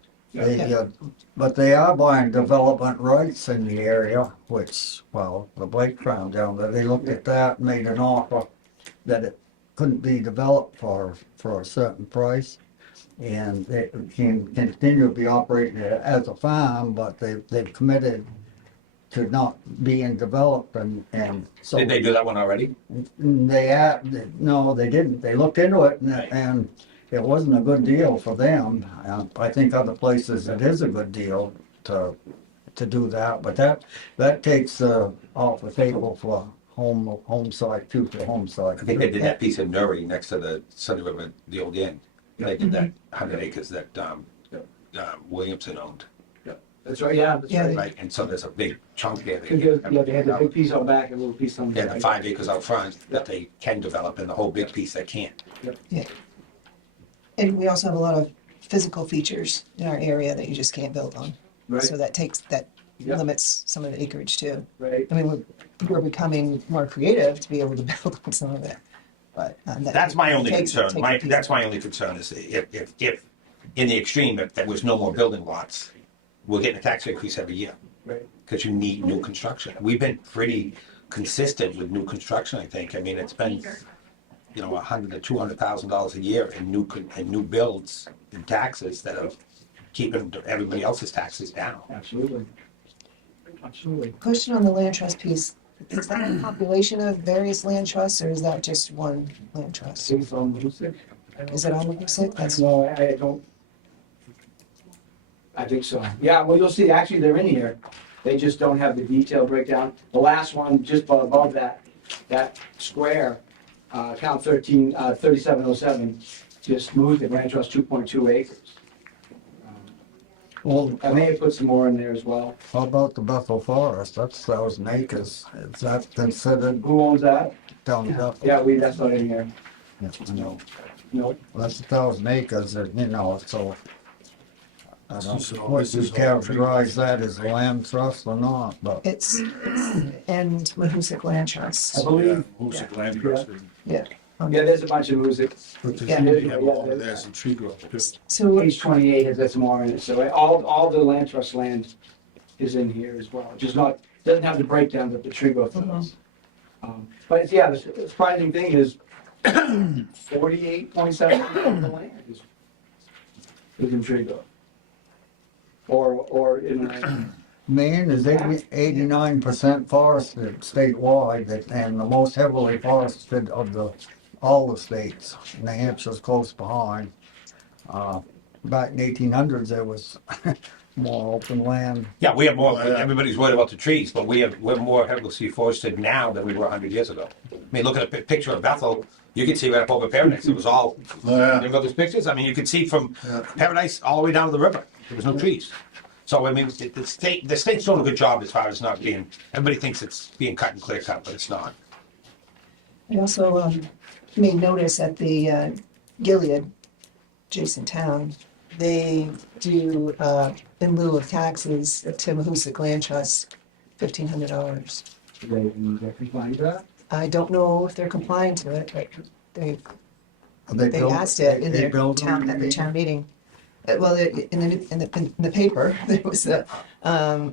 But they are buying development rights in the area, which, well, the Blake Crown down there, they looked at that, made an offer that it couldn't be developed for a certain price. And they can continue to be operating it as a farm, but they've committed to not being developed and so. Did they do that one already? No, they didn't. They looked into it and it wasn't a good deal for them. I think other places it is a good deal to do that, but that takes off the table for home side, two for home side. I think they did that piece in Newry next to the Sunny River, the old inn. They did that 100 acres that Williamson owned, That's right, yeah, that's Yeah, right. right? And so there's a big chunk there. Yeah, they had the big piece out back and a little piece on the Yeah, the side. 5 acres out front that they can develop, and the whole big piece they can't. And we also have a lot of physical features in our area that you just can't build on. Right, So that Yeah. limits some of the acreage too. right. I mean, we're becoming more creative to be able to build on some of it, but. That's my only takes concern. a piece. That's my only concern is if in the extreme, if there was no more building lots, we're getting a tax increase every year. Right. Because you need new construction. We've been pretty consistent with new construction, I think. I mean, it's been, $100,000 to $200,000 a year in new builds and taxes that are keeping everybody else's taxes down. Absolutely. Absolutely. Question on the land trust piece, is that a population of various land trusts, or is that just one land trust? See from Hoosick? Is it on the Hoosick? That's, No, I don't. I think so. Yeah, well, you'll see, actually, they're in here. They just don't have the detailed breakdown. The last one, just above that square, count 3707, just moved the land trust 2.2 acres. Well, I may have put some more in there as well. how about the Bethel Forest? That's 1,000 acres. Is that considered Who owns that? down Bethel? Yeah, that's not in here. No, No. that's 1,000 acres, so. I don't So know, would this you is all characterize that as a land trust or not, but. it's and Mahoosic Land Trust. I believe, Who's the land trust? Yeah. yeah, there's a bunch of music. But Yeah. they have all of that, some tree growth too. So Page 28 has got some more in it, so all the land trust land is in here as well, just not, doesn't have the breakdown that the tree growth does. But it's, yeah, the surprising thing is 48.7% of the land is in tree growth. Or in, Maine is 89% forested statewide, and the most heavily forested of all the states. New Hampshire's close behind. Back in 1800s, there was more open land. Yeah, we have more, Oh, yeah. everybody's worried about the trees, but we're more heavily forested now than we were 100 years ago. I mean, look at a picture of Bethel, you can see right up over Paradise, it was all, Oh, yeah. remember those pictures? I mean, you could see from Yeah. Paradise all the way down to the river, there was no trees. So, I mean, the state's doing a good job as far as not being, everybody thinks it's being cut and clear cut, but it's not. I also made notice at the Gilead adjacent town, they do in lieu of taxes to Mahoosic Land Trust, $1,500. they find that? I don't know if they're complying to it, but they They built- asked it in they their built town, them, at you the mean? town meeting. Well, in the paper, there was a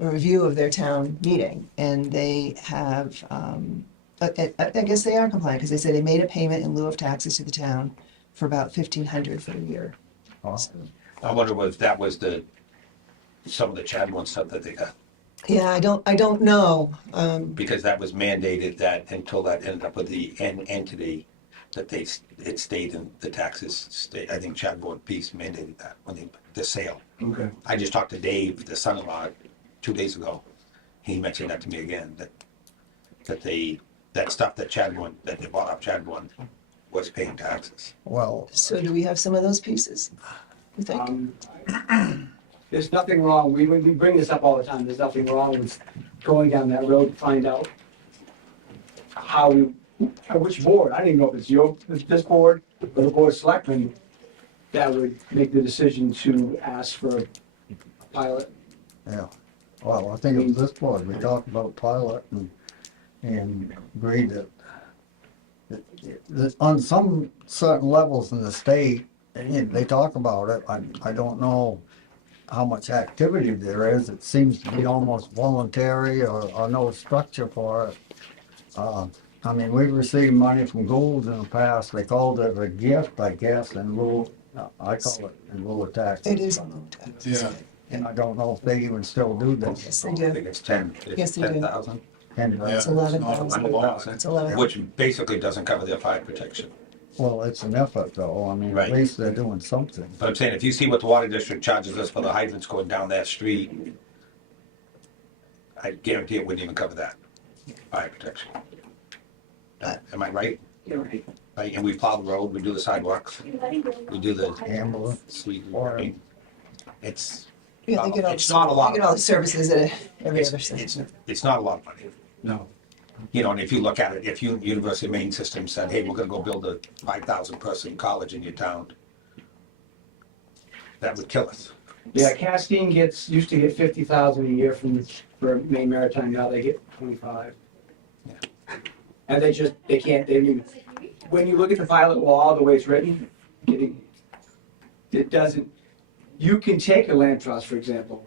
review of their town meeting, and they have, I guess they are compliant, because they said they made a payment in lieu of taxes to the town for about $1,500 for a year. Oh. So, I wonder if that was some of the Chadwell stuff that they got, yeah, I don't know. because that was mandated that until that ended up with the entity, that it stayed in the taxes, I think Chadwell piece mandated that, the sale. Okay. I just talked to Dave, the son-in-law, 2 days ago. He mentioned that to me again, that stuff that they bought off Chadwell was paying taxes. Well, So do we have some of those pieces, you think? There's nothing wrong, we bring this up all the time, there's nothing wrong with going down that road to find out which board, I don't even know if it's this board or the board of selectmen that would make the decision to ask for a pilot. yeah. Well, I think it was this board, we talked about pilot and agreed that on some certain levels in the state, and they talk about it, I don't know how much activity there is. It seems to be almost voluntary or no structure for it. I mean, we've received money from Gould in the past. They called it a gift, I guess, in lieu, I call it in lieu of taxes. It is on the taxes. Yeah. And I don't know if they even still do that. Yes, they I do. think it's 10, Yes, they do. 10,000, And, Yeah, It's 11,000. not a lot. It's 11. which basically doesn't cover their fire protection. well, it's an effort though. I mean, Right. at least they're doing something. But I'm saying, if you see what the water district charges us for the hydrants going down that street, I guarantee it wouldn't even cover that fire protection. Am I right? You're right. Right, and we plow the road, we do the sidewalks, we do the Ambulance. it's, Yeah, they get all, It's not a lot they of get all the services that every other it's, citizen. it's not a lot of money. No. You know, and if you look at it, if University of Maine system said, hey, we're gonna go build a 5,000 person college in your town, that would kill us. Yeah, Castine used to get 50,000 a year for Maine Maritime, now they get 25. And they can't, when you look at the pilot law, the way it's written, it doesn't, you can take a land trust, for example,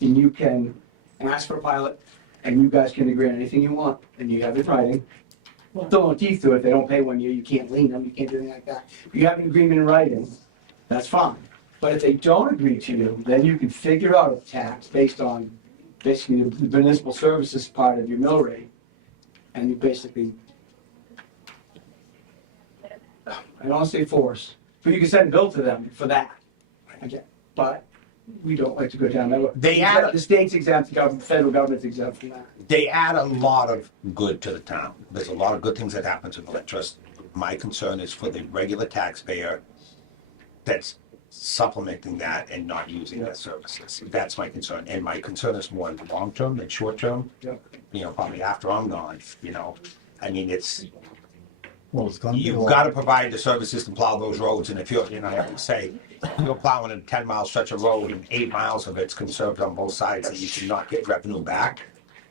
and you can ask for a pilot, and you guys can agree on anything you want, and you have it in writing. Still no teeth to it, they don't pay 1 year, you can't lien them, you can't do anything like that. If you have an agreement in writing, that's fine. But if they don't agree to you, then you can figure out a tax based on basically the municipal services part of your mill rate. And you basically, I don't want to say force, but you can send a bill to them for that. Okay, but we don't like to go down that way. The state's exempt, the government, federal government's exempt from that. They add a lot of good to the town. There's a lot of good things that happens with the land trust. My concern is for the regular taxpayer that's supplementing that and not using their services. That's my concern. And my concern is more long-term than short-term. Yep. You know, probably after I'm gone, you know. I mean, Well, it's gonna be you've long. got to provide the services to plow those roads. And if you're, you know, I have to say, you're plowing a 10-mile stretch of road and 8 miles of it's conserved on both sides, and you should not get revenue back.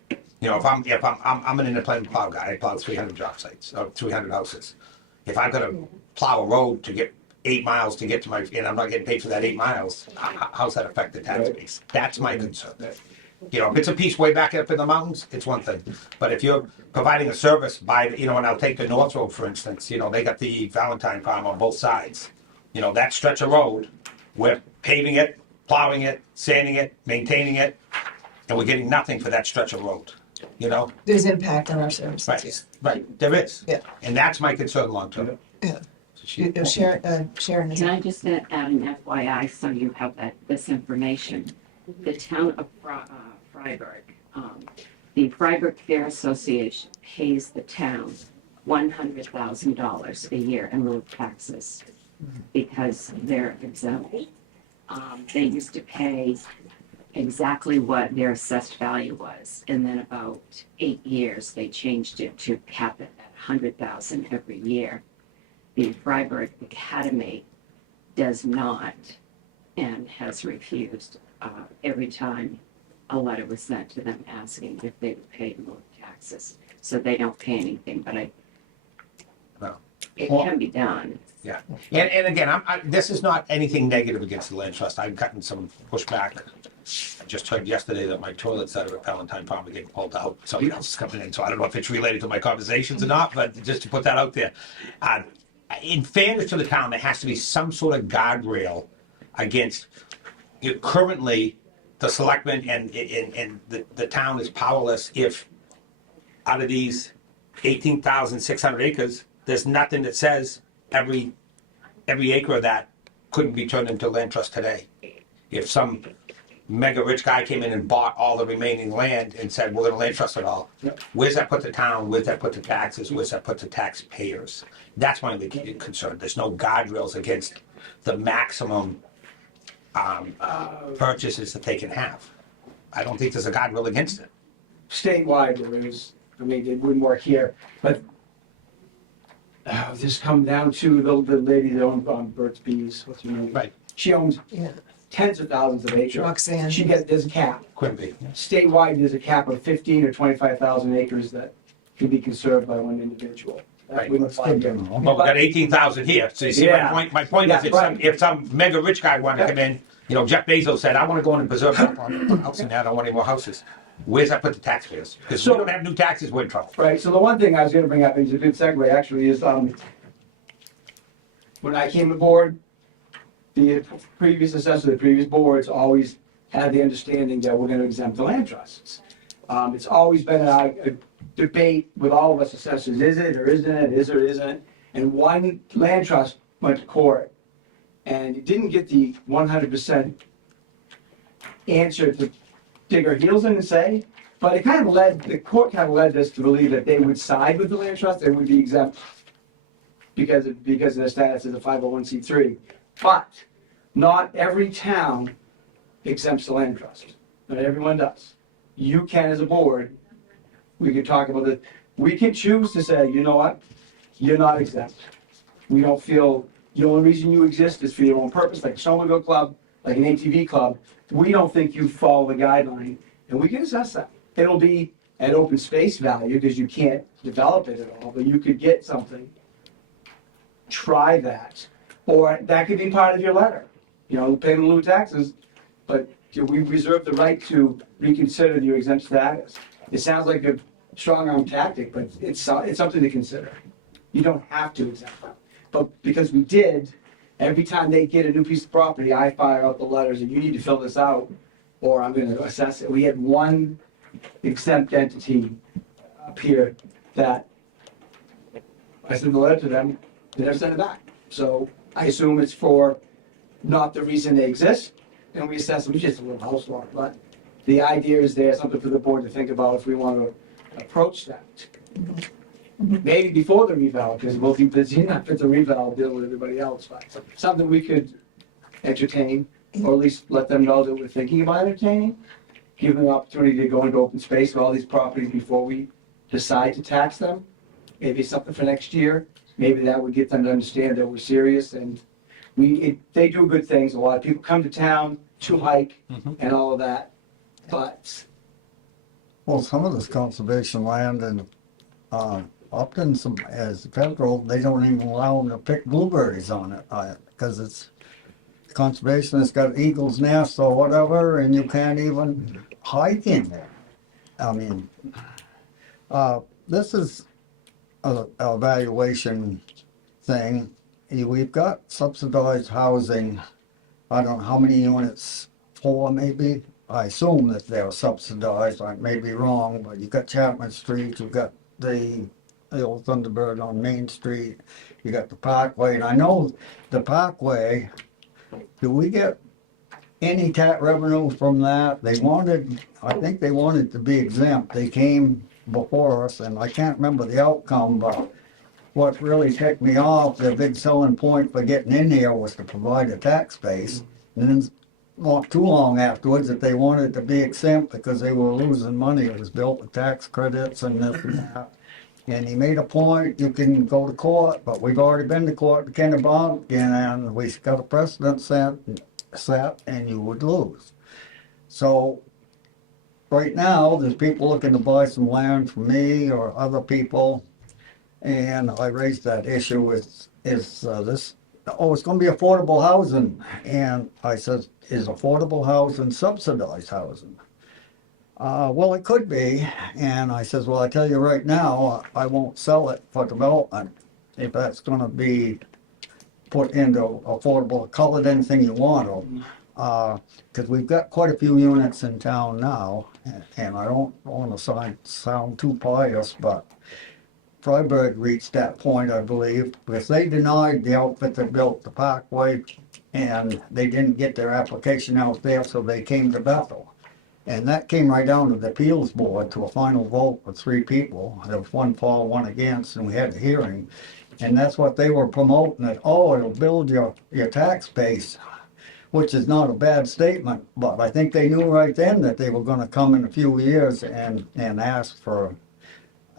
You know, if I'm an independent plow guy, I plow 300 job sites, or 300 houses. If I've got to plow a road to get 8 miles to get to my, and I'm not getting paid for that 8 miles, how's that affect the tax base? That's my concern. You know, if it's a piece way back up in the mountains, it's one thing. But if you're providing a service by, you know, and I'll take the North Road, for instance, you know, they got the Valentine Farm on both sides. You know, that stretch of road, we're paving it, plowing it, sanding it, maintaining it, and we're getting nothing for that stretch of road, you know? There's impact on our services. Right, there is. Yeah. And that's my concern long term. Yeah. Sharon, Can I just add an FYI so you have this information? The town of Freiburg, the Freiburg Fair Association pays the town $100,000 a year in lieu of taxes because they're exempt. They used to pay exactly what their assessed value was, and then about 8 years they changed it to cap it at $100,000 every year. The Freiburg Academy does not and has refused every time a letter was sent to them asking if they would pay more taxes. So they don't pay anything, but No. it can be done. Yeah, and again, this is not anything negative against the land trust. I've gotten some pushback. I just heard yesterday that my toilets that are at Valentine Farm are getting pulled out. Somebody else is coming in, so I don't know if it's related to my conversations or not, but just to put that out there. In fairness to the town, there has to be some sort of guardrail against, currently, the selectmen and the town is powerless if out of these 18,600 acres, there's nothing that says every acre of that couldn't be turned into land trust today. If some mega rich guy came in and bought all the remaining land and said, we're gonna land trust it all, where's that put the town, where's that put the taxes, where's that put the taxpayers? That's my only concern. There's no guardrails against the maximum purchases that they can have. I don't think there's a guardrail against it. Statewide, there is, I mean, it wouldn't work here, but this come down to the lady that owned Burt's Bees, what's her name? Right. She owns yeah, tens of thousands of acres. Roxanne. There's a cap. Quimby. Statewide, there's a cap of 15 or 25,000 acres that can be conserved by one individual. That Right. wouldn't apply here. Well, we got 18,000 here, so you see my Yeah. point? My point is, Yeah, if some mega rich guy wanted to come in, you know, Jeff Bezos said, I wanna go in and preserve that house in there, I don't want any more houses. Where's that put the taxpayers? Because we don't have new taxes, we're in trouble. Right, so the one thing I was gonna bring up, and it's a good segue actually, is when I came aboard, the previous assessor, the previous boards always had the understanding that we're gonna exempt the land trusts. It's always been a debate with all of us assessors, is it or isn't it, is or isn't? And one land trust went to court, and it didn't get the 100% answer to dig our heels in and say, But it kind of the court kind of led us to believe that they would side with the land trust and would be exempt because of their status as a 501c3. But not every town exempts the land trust. Not everyone does. You can, as a board, we could talk about it. We can choose to say, you know what, you're not exempt. We don't feel, the only reason you exist is for your own purpose, like a snowmobile club, like an ATV club. We don't think you follow the guideline, and we can assess that. It'll be an open space value because you can't develop it at all, but you could get something. Try that, or that could be part of your letter. You know, pay in lieu of taxes, but we reserve the right to reconsider your exempt status. It sounds like a strong arm tactic, but it's something to consider. You don't have to exempt them. But because we did, every time they get a new piece of property, I fire out the letters and you need to fill this out or I'm gonna assess it. We had one exempt entity up here that I sent the letter to them, they never sent it back. So I assume it's for not the reason they exist, and we assess them, it's just a little house lot, but the idea is there, something for the board to think about if we want to approach that. Maybe before the reval, because we'll be busy enough at the reval dealing with everybody else, but something we could entertain, or at least let them know that we're thinking about entertaining, give them the opportunity to go into open space with all these properties before we decide to tax them. Maybe something for next year, maybe that would get them to understand that we're serious and they do good things. A lot of people come to town to hike and all of that, but Well, some of this conservation land and, up in some, as federal, they don't even allow them to pick blueberries on it, because it's conservation has got eagle's nest or whatever, and you can't even hike in there. I mean, this is a evaluation thing. We've got subsidized housing, I don't know how many units, 4 maybe? I assume that they're subsidized, I may be wrong, but you've got Chapman Street, you've got the old Thunderbird on Main Street, you got the Parkway, and I know the Parkway, do we get any tax revenue from that? I think they wanted to be exempt, they came before us, and I can't remember the outcome, but what really ticked me off, the big selling point for getting in here was to provide a tax base. And then not too long afterwards that they wanted to be exempt because they were losing money. It was built with tax credits and this and that. And he made a point, you can go to court, but we've already been to court in Kennebunk and we got a precedent set and you would lose. So right now, there's people looking to buy some land from me or other people. And I raised that issue with, it's gonna be affordable housing. And I said, is affordable housing subsidized housing? Well, it could be. And I says, well, I tell you right now, I won't sell it for development if that's gonna be put into affordable, call it anything you want to. Because we've got quite a few units in town now, and I don't want to sound too pious, but Freiburg reached that point, I believe, because they denied the outfit that built the Parkway, and they didn't get their application out there, so they came to Bethel. And that came right down to the appeals board to a final vote with 3 people. There was 1 for, 1 against, and we had a hearing. And that's what they were promoting, that, oh, it'll build your tax base, which is not a bad statement, but I think they knew right then that they were gonna come in a few years and ask for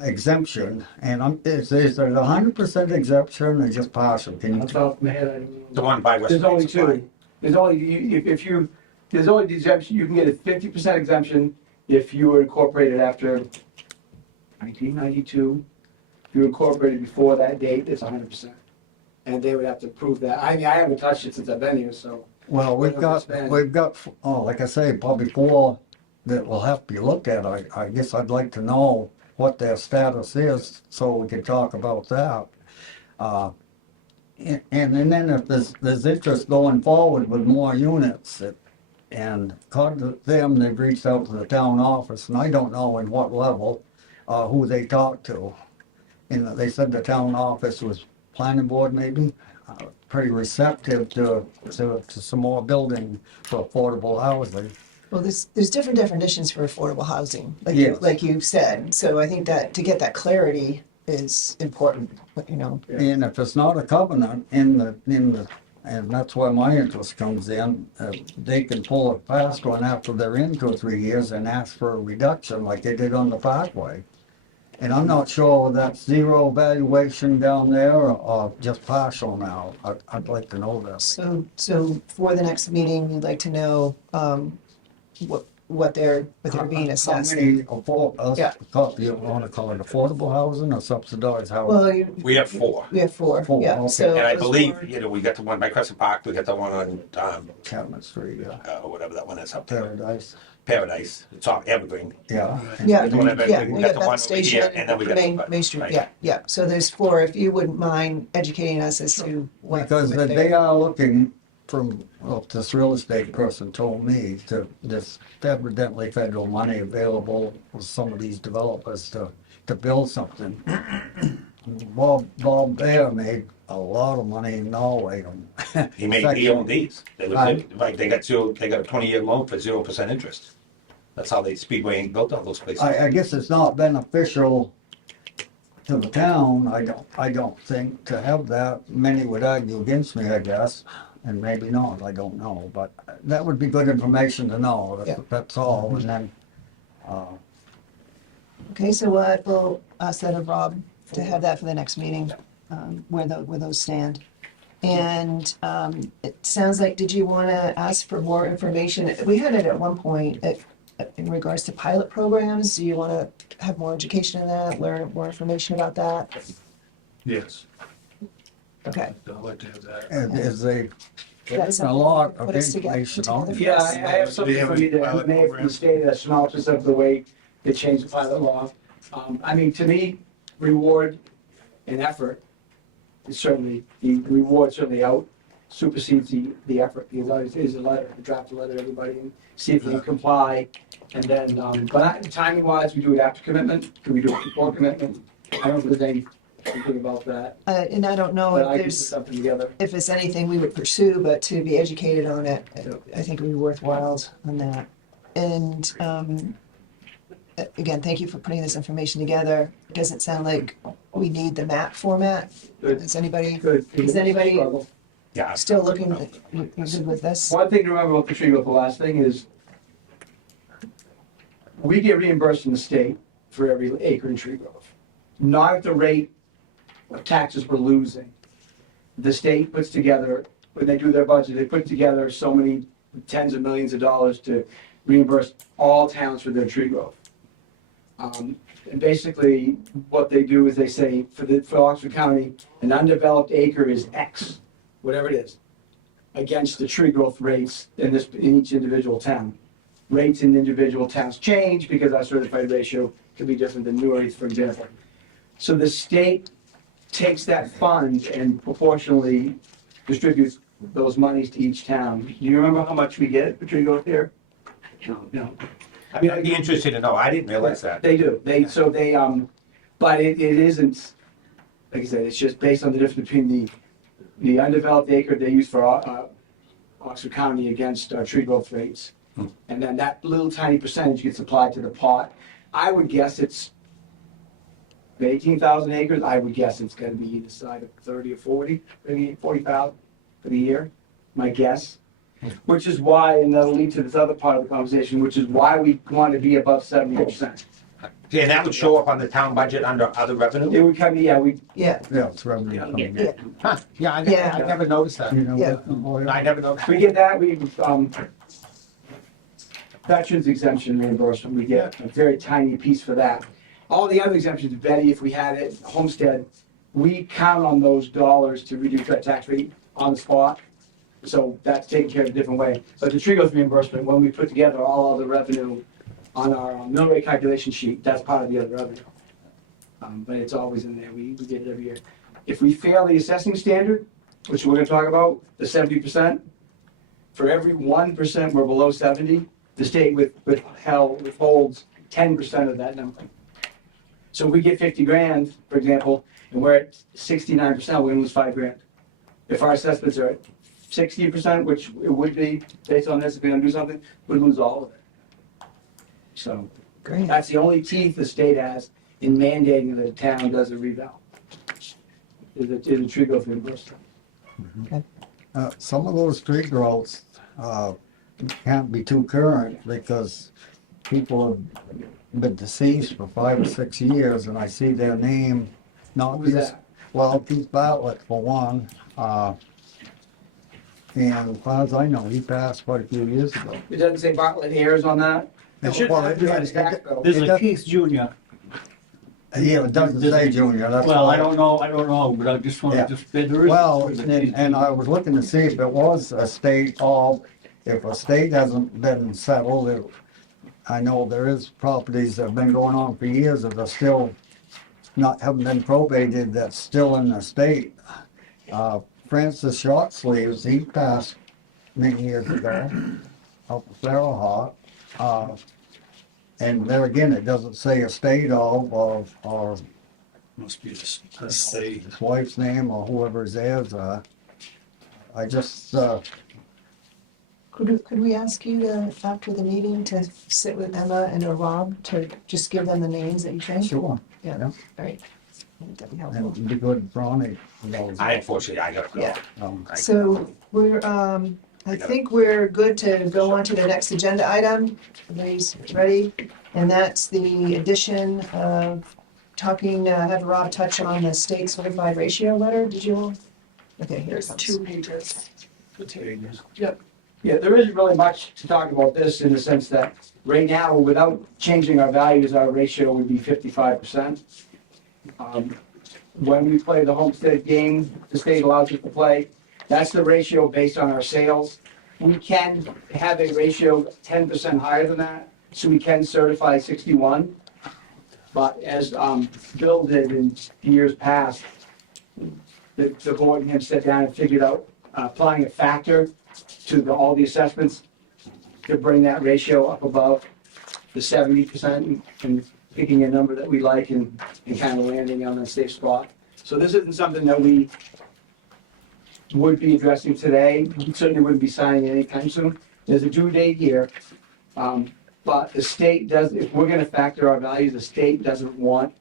exemption. And is it 100% exemption or just partial? Can you off the top of my head, I don't know. The one by West. There's only 2. There's only, there's only the exemption, you can get a 50% exemption if you were incorporated after 1992. If you were incorporated before that date, it's 100%. And they would have to prove that. I mean, I haven't touched it since I've been here, so. Well, we've got, like I say, probably 4 that will have to be looked at. I guess I'd like to know what their status is so we can talk about that. And then if there's interest going forward with more units, and according to them, they've reached out to the town office, and I don't know in what level, who they talked to. And they said the town office was planning board maybe, pretty receptive to some more building for affordable housing. Well, there's different definitions for affordable housing, Yes. like you said. So I think that to get that clarity is important, you know. And if it's not a covenant and that's where my interest comes in, they can pull a fast one after they're in 2 or 3 years and ask for a reduction like they did on the Parkway. And I'm not sure whether that's zero valuation down there or just partial now. I'd like to know that. So for the next meeting, we'd like to know, what they're being How assessed. many Yeah. you want to call it affordable housing or subsidized housing? Well, We have 4. we have 4, Four, yeah, okay. so. And I those believe, 4 you know, we got the one by Crescent Park, we got the one on, Chapman Street, yeah. whatever that one is up there, Paradise, Paradise, it's off Evergreen. yeah. Yeah, The one at yeah, Evergreen, we we got got the Bethel one over Station, here, and then we got the. Main Street, right. yeah. So there's 4, if you wouldn't mind educating us as to what. Because what they they're- are looking from, well, this real estate person told me to, there's evidently federal money available for some of these developers to build something. Bob Bear made a lot of money in Norway. He owned these. They was, Right. like, they got a 20-year loan for 0% interest. That's how they Speedway built all those places. I guess it's not beneficial to the town, I don't think, to have that. Many would argue against me, I guess, and maybe not, I don't know, but that would be good information to know, Yeah. that's all, and then, Okay, so we'll ask that of Rob to have that for the next meeting, where those stand. And it sounds like, did you want to ask for more information? We had it at one point in regards to pilot programs. Do you want to have more education in that, learn more information about that? Yes, Okay. I'd like to have that. is they, That's there's a something lot put of us together- information put on together it. Yeah, I have something for you that may have stated a synopsis of the way they changed the pilot law. I mean, to me, reward and effort is certainly, the reward certainly out supersedes the effort. Because always is a letter, draft a letter to everybody and see if they comply. And then, timing wise, we do it after commitment, can we do it before commitment? I don't know if there's anything about that, And I don't know but if I can put there's, something together. if it's anything we would pursue, but to be educated on it, I think it would be worthwhile on that. And again, thank you for putting this information together. It doesn't sound like we need the map format. Good. Is anybody Good. Is anybody- Struggle. Yeah. still looking, you good with this? One thing to remember about the tree growth, the last thing is, we get reimbursed from the state for every acre in tree growth. Not at the rate of taxes we're losing. The state puts together, when they do their budget, they put together so many tens of millions of dollars to reimburse all towns for their tree growth. And basically, what they do is they say, for Oxford County, an undeveloped acre is X, whatever it is, against the tree growth rates in each individual town. Rates in individual towns change because our certified ratio could be different than Newry, for example. So the state takes that fund and proportionally distributes those monies to each town. Do you remember how much we get for tree growth here? No. I mean, I'd be interested to know. I didn't realize that. they do, but it isn't, like I said, it's just based on the difference between the undeveloped acre they use for Oxford County against tree growth rates. And then that little tiny percentage gets applied to the pot. I would guess it's 18,000 acres, I would guess it's gonna be either side of 30 or 40, maybe 40,000 for the year, my guess. Which is why, and that'll lead to this other part of the conversation, which is why we want to be above 70%. Yeah, and that would show up on the town budget under other It revenue? would come, yeah, Yeah, Yeah, it's revenue Yeah. coming in. yeah, Huh, yeah, Yeah. I never noticed that. You know, Yeah. oh, yeah. I never noticed. we get that, veterans exemption reimbursement, we get a very tiny piece for that. All the other exemptions, Betty, if we had it, homestead, we count on those dollars to reduce that tax rate on the spot. So that's taken care of a different way. But the tree growth reimbursement, when we put together all other revenue on our mill rate calculation sheet, that's part of the other revenue. But it's always in there, we get it every year. If we fail the assessing standard, which we're gonna talk about, the 70%, for every 1% we're below 70, the state withholds 10% of that number. So if we get 50 grand, for example, and we're at 69%, we're gonna lose 5 grand. If our assessments are at 60%, which it would be based on this, if we don't do something, we'd lose all of it. So Great. that's the only teeth the state has in mandating that the town does a revale. Is a tree growth reimbursement. Some of those tree growths, can't be too current because people have been deceased for 5 or 6 years and I see their name, not Who's these, that? well, Keith Bartlett for one, and as far as I know, he passed quite a few years ago. It doesn't say Bartlett Ayers on that? It should Well, have been on his tax bill. There's It a does- Keith Jr. Yeah, it doesn't say junior, that's Well, why. I don't know, but I just Yeah. wanted to, there is. Well, there's a Keith and Jr. I was looking to see if it was a state of, if a state hasn't been settled, I know there is properties that have been going on for years that are still haven't been probated, that's still in the state. Francis Shortsleeves, he passed many years ago, up at Farrahawk. And there again, it doesn't say a state of, or Must be a state. his wife's name or whoever's theirs. I just, Could we ask you to, after the meeting, to sit with Emma and or Rob to just give them the names that you think? sure, Yeah, yeah. all right. That'd be and helpful. it'd be good for Ronnie. knows I that. unfortunately, I gotta go. Yeah. I- So we're, I think we're good to go on to the next agenda item. Everybody's ready? And that's the addition of have Rob touch on the state certified ratio letter. Did you all? Okay, here it comes. 2 pages. Yeah, there isn't really much to talk about this in the sense that right now, without changing our values, our ratio would be 55%. When we play the homestead game, the state allows us to play, that's the ratio based on our sales. We can have a ratio 10% higher than that, so we can certify 61. But as Bill did in years past, the board and him sat down and figured out applying a factor to all the assessments to bring that ratio up above the 70% and picking a number that we like and kind of landing on a safe spot. So this isn't something that we would be addressing today. We certainly wouldn't be signing anytime soon. There's a due date here. But the state does, if we're gonna factor our values, the state doesn't want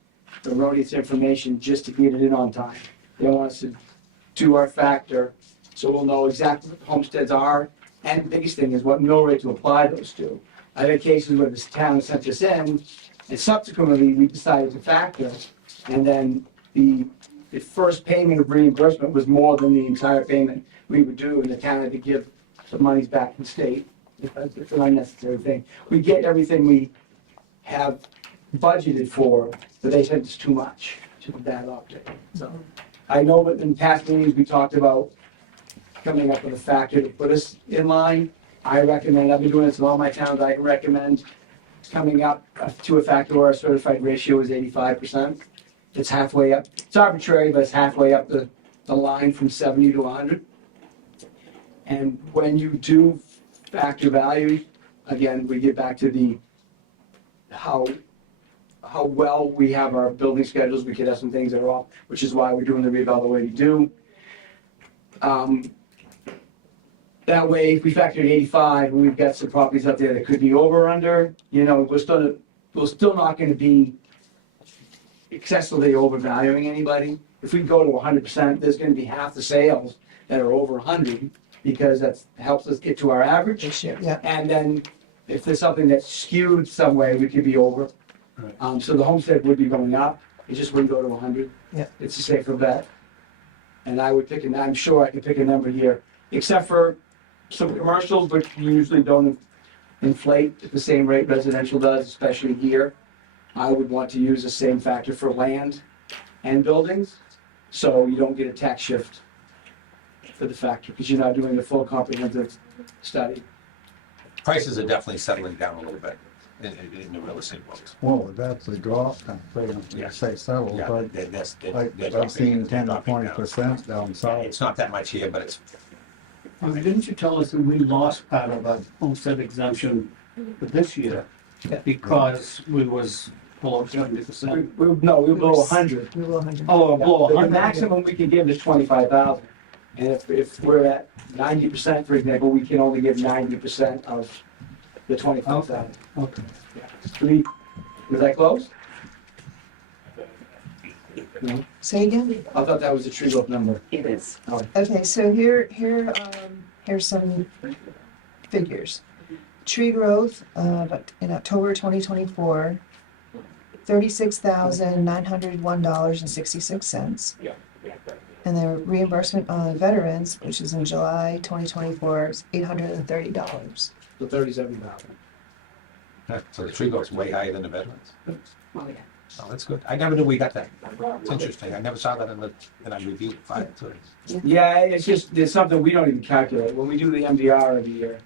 erroneous information just to get it in on time. They want us to do our factor, so we'll know exactly what the homesteads are, and the biggest thing is what mill rate to apply those to. I've had cases where this town sent us in, and subsequently, we decided to factor, and then the first payment of reimbursement was more than the entire payment we would do, and the town had to give some monies back to the state. It's an unnecessary thing. We get everything we have budgeted for, but they said it's too much, too bad optic. So I know that in past meetings, we talked about coming up with a factor to put us in line. I recommend, I've been doing this in all my towns, I can recommend coming up to a factor where our certified ratio is 85%. It's halfway up. It's arbitrary, but it's halfway up the line from 70 to 100. And when you do factor value, again, we get back to the how well we have our building schedules. We could have some things that are off, which is why we're doing the reval the way we do. That way, if we factored 85, and we've got some properties out there that could be over or under, you know, we're still not gonna be excessively overvaluing anybody. If we go to 100%, there's gonna be half the sales that are over 100, because that helps us get to our average. Ratio, yeah. And then if there's something that's skewed some way, we could be over. Right. So the homestead would be going up, it just wouldn't go to 100. Yeah. It's a safer bet. And I would pick, I'm sure I could pick a number here, except for some commercials, which usually don't inflate at the same rate residential does, especially here. I would want to use the same factor for land and buildings, so you don't get a tax shift for the factor, because you're not doing the full comprehensive study. Prices are definitely settling down a little bit in the real estate world. Well, it's actually dropped, Yeah. say settled, Yeah, but I've seen 10 to 20% down south. It's not that much here, but it's, I mean, didn't you tell us that we lost part of our homestead exemption for this year? Because we was below 70%. No, we below 100. We will 100. Oh, below The 100. maximum we can give is 25,000. And if we're at 90%, for example, we can only give 90% of the 25,000. Okay. Was that close? No, Say again? I thought that was the tree growth number. It is. Okay, so here's some figures. Tree growth, in October 2024, $36,901.66. And the reimbursement on veterans, which is in July 2024, is $830. So 37,000. So the tree goes way higher than the veterans. Oh, yeah. Oh, that's good. I never knew we got that. It's interesting. I never saw that in I reviewed file. Yeah, it's just, there's something we don't even calculate. When we do the MDR every year,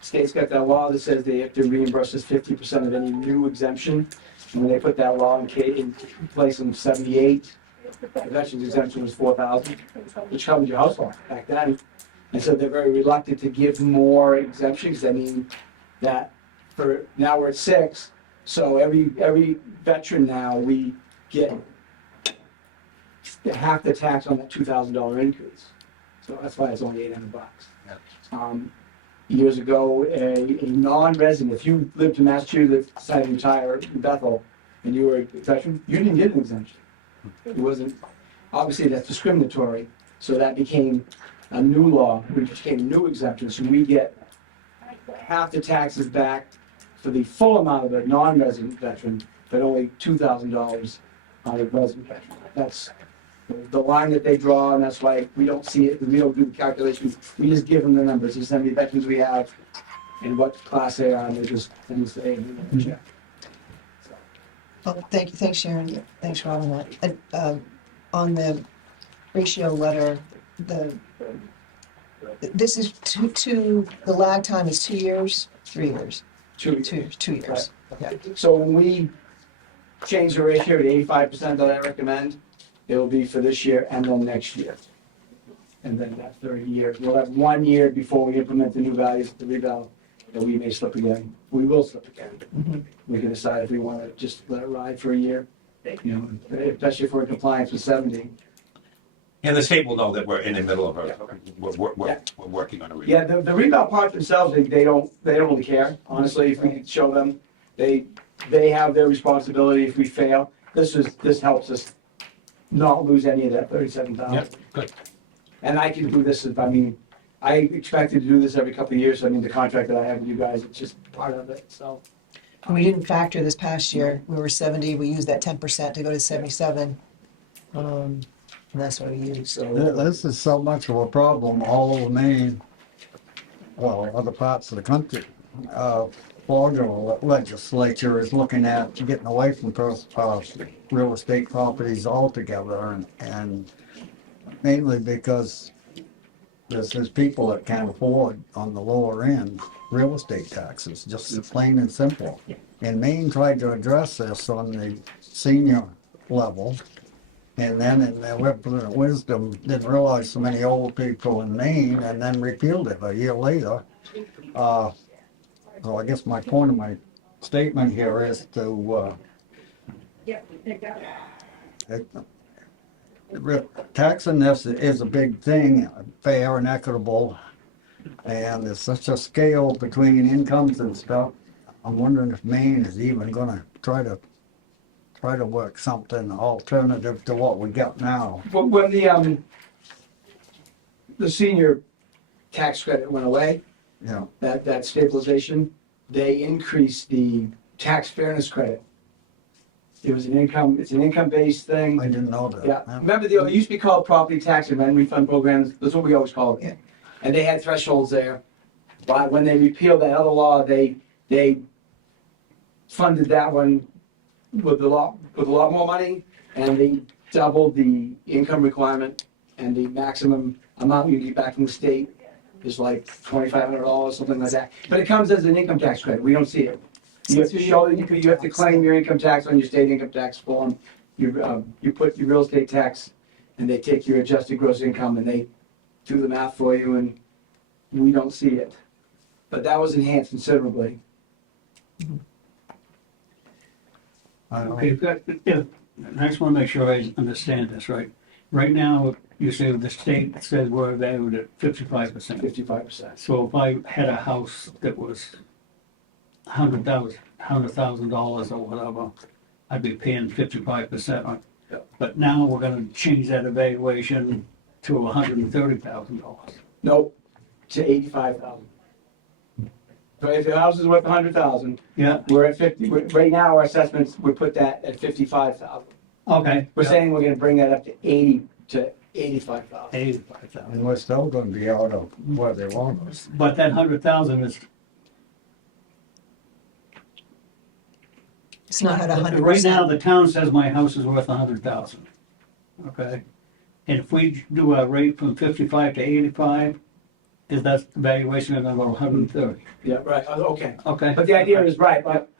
state's got that law that says they have to reimburse us 50% of any new exemption. And when they put that law in place in 78, the veterans exemption was 4,000, which covered your household back then. And so they're very reluctant to give more exemptions. I mean, that now we're at 6. So every veteran now, we get half the tax on that $2,000 increase. So that's why it's only $800. Years ago, a non-resident, if you lived in Massachusetts, decided to retire in Bethel, and you were a veteran, you didn't get an exemption. It wasn't, obviously that's discriminatory, so that became a new law, which became a new exemption, so we get half the taxes back for the full amount of a non-resident veteran, but only $2,000 on a resident veteran. That's the line that they draw, and that's why we don't see it, we don't do the calculations. We just give them the numbers, just how many veterans we have, and what class they are, and they just, say, check. Oh, thank you, thanks Sharon, thanks for all of that. On the ratio letter, this is the lag time is 2 years, 3 years? 2 years. 2 years, yeah. So when we change the ratio to 85% that I recommend, it will be for this year and then next year. And then that 30 years. We'll have 1 year before we implement the new values of the reval, that we may slip again. We will slip again. We can decide if we want to just let it ride for a year, you know, especially if we're in compliance with 70. And the state will know that we're in the middle of we're working on a review. Yeah, the reval part themselves, they don't really care. Honestly, if we show them, they have their responsibility if we fail. This helps us not lose any of that 37,000. Yep, good. And I can do this, I expected to do this every couple of years, so the contract that I have with you guys, it's just part of it, so. And we didn't factor this past year, we were 70, we used that 10% to go to 77. And that's what we used, so. This is so much of a problem all over Maine, well, other parts of the country. Florida legislature is looking at getting away from real estate properties altogether, and mainly because there's people that can't afford on the lower end real estate taxes, just plain and simple. And Maine tried to address this on the senior level, and then in their wisdom didn't realize so many old people in Maine, and then repealed it a year later. So I guess my point of my statement here is to taxing this is a big thing, fair and equitable, and there's such a scale between incomes and stuff. I'm wondering if Maine is even gonna try to work something alternative to what we got now. But when the senior tax credit went away, Yeah, that stabilization, they increased the tax fairness credit. It's an income-based thing. I didn't know that. Yeah, remember, it used to be called property tax and rent refund programs, that's what we always called it. And they had thresholds there. But when they repealed that other law, they funded that one with a lot more money, and they doubled the income requirement, and the maximum amount you get back from the state is like $2,500, something like that. But it comes as an income tax credit, we don't see it. You have to show, you have to claim your income tax on your state income tax form. You put your real estate tax, and they take your adjusted gross income, and they do the math for you, and we don't see it. But that was enhanced considerably. Okay, I just want to make sure I understand this right. Right now, You say the state says we're valued at 55%. 55%. So if I had a house that was $100,000 or whatever, I'd be paying 55% on. Yep. But now we're gonna change that evaluation to $130,000. Nope, to 85,000. So if the house is worth 100,000, Yeah, we're at 50, right now our assessments, we put that at 55,000. okay. We're saying we're gonna bring that up to 80 to 85,000. 85,000. And we're still gonna be out of where they want us. But that 100,000 is, It's not at 100%. right now, the town says my house is worth 100,000. Okay? And if we do a rate from 55 to 85, is that valuation gonna go 130? Yeah, right, okay. Okay? But the idea is right, but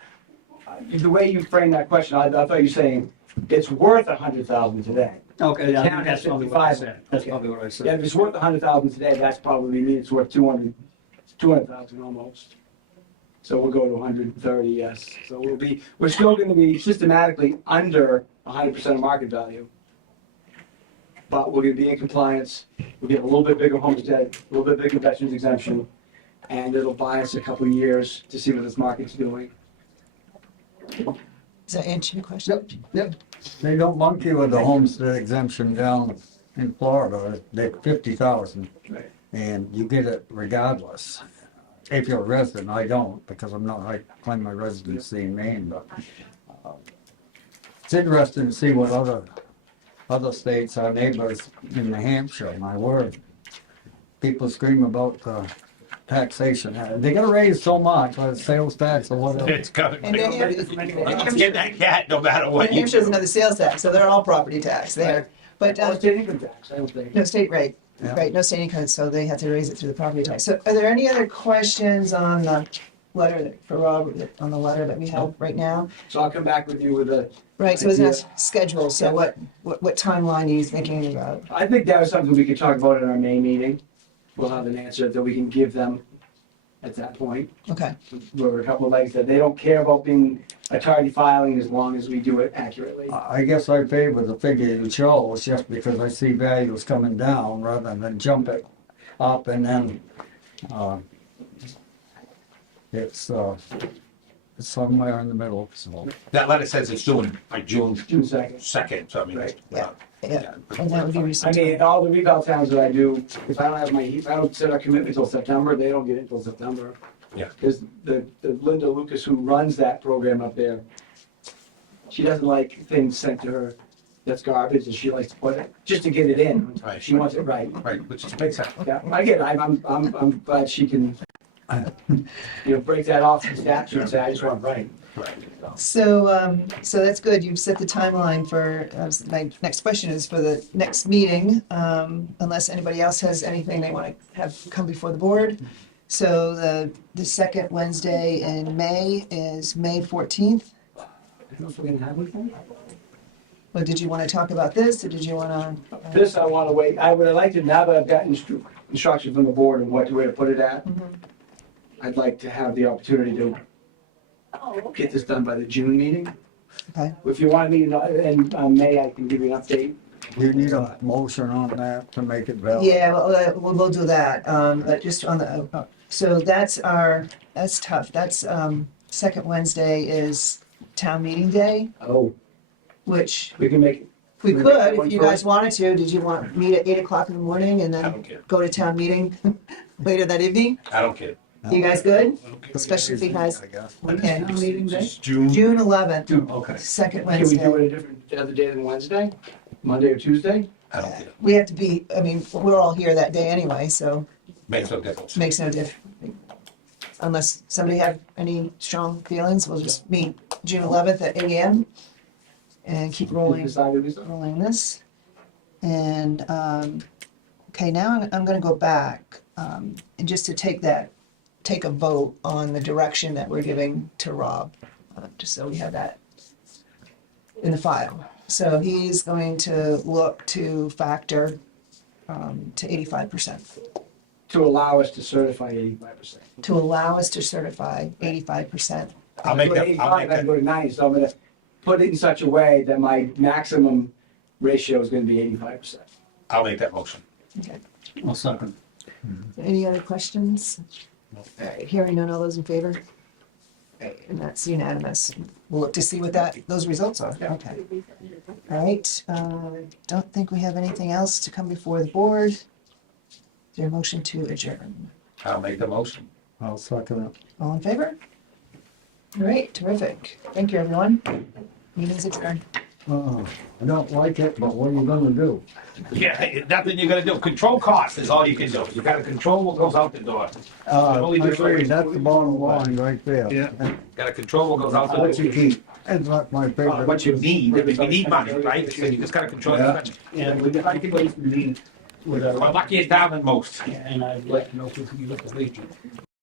the way you framed that question, I thought you were saying it's worth 100,000 today. Okay, yeah, Town that's has probably what I 55. said. That's Okay. probably what I Yeah, said. if it's worth 100,000 today, that's probably means it's worth 200,000 almost. So we'll go to 130, yes. So we're still gonna be systematically under 100% of market value. But we're gonna be in compliance, we'll get a little bit bigger homestead, a little bit bigger veterans exemption, and it'll buy us a couple of years to see what this market's doing. Does that answer your question? Yep. They don't monkey with the homestead exemption down in Florida, they're 50,000. Right. And you get it regardless. If you're a resident, I don't, because I claim my residency in Maine, but it's interesting to see what other states, our neighbors in New Hampshire, my word. People scream about taxation. They gotta raise so much, whether it's sales tax or whatever. It's coming. And New Get that cat no matter New what you Hampshire's do. another sales tax, so they're all property tax there. But, Oh, state income tax, I don't think. no, state rate, Yeah. right, no state income, so they have to raise it through the property tax. So are there any other questions on the letter for Rob, on the letter that we have right now? So I'll come back with you with a, Right, so it's not scheduled, so what timeline are you thinking about? I think that was something we could talk about in our May meeting. We'll have an answer that we can give them at that point. Okay, Where a couple of legs that they don't care about being a tardy filing as long as we do it accurately. I guess I favor the figure you chose, just because I see values coming down rather than jump it up and then, it's somewhere in the middle, so. That letter says it's due like June June 2nd. 2nd, so I mean. Right. yeah, and that would give you I some mean, time. all the revale towns that I do, if I don't have if I don't set our commitment until September, they don't get it until September. Yeah. Because the Linda Lucas who runs that program up there, she doesn't like things sent to her that's garbage, and she likes to put it, just to get it in. Right. She wants it right. Right, which makes sense. Yeah, I get it, I'm glad she can, break that off the statute and say, I just want it right. Right. So, so that's good, you've set the timeline for, my next question is for the next meeting, unless anybody else has anything they want to have come before the board. So the second Wednesday in May is May 14th. I don't know if we're gonna have anything. Well, did you want to talk about this, or did you want to? This, I want to wait, I would like to, now that I've gotten instruction from the board on where to put it at, I'd like to have the opportunity to get this done by the June meeting. Okay. If you want me in May, I can give you an update. You need a motion on that to make it valid. Yeah, well, we'll do that, but just on the, so that's tough, that's, second Wednesday is town meeting day, Oh. which We can make, we Can we make could, that if one you first? guys wanted to, did you want, meet at 8 o'clock in the morning and I then don't care. go to town meeting later that evening? I don't care. You guys good? Especially if he has, I guess. okay, meeting day? June, June 11th, June, okay. second can we do Wednesday. it a different other day than Wednesday? Monday or Tuesday? I don't care. We have to be, I mean, we're all here that day anyway, so Makes no difference. makes no difference. Unless somebody have any strong feelings, we'll just meet June 11th at 8 AM and keep rolling, Decided we- rolling this. And, okay, now I'm gonna go back, and just to take a vote on the direction that we're giving to Rob, just so we have that in the file. So he's going to look to factor, to 85%. To allow us to certify 85%. To allow us to certify 85%. I'll make Go to that, I'll 85, make I can that, go to 90, so I'm gonna put it in such a way that my maximum ratio is gonna be 85%. I'll make that motion. Okay. I'll second. Any other questions? All right, hearing none, all those in favor? Right, and that's unanimous. We'll look to see what those results are. Okay. All right, don't think we have anything else to come before the board. Is there a motion to adjourn? I'll make the motion. I'll second it. All in favor? All right, terrific. Thank you, everyone. Meeting's adjourned. I don't like it, but what are you gonna do? Yeah, nothing you're gonna do. Control costs is all you can do. You gotta control what goes out the door. Only I do so agree, much. that's the bottom line right there. Yeah. Gotta control what goes out the door. What you keep. It's like my favorite. What you need, if you need money, right? So you just gotta control your spending. And we got a place we need with We're luckier down than most. and I'd like to know if we can get the region.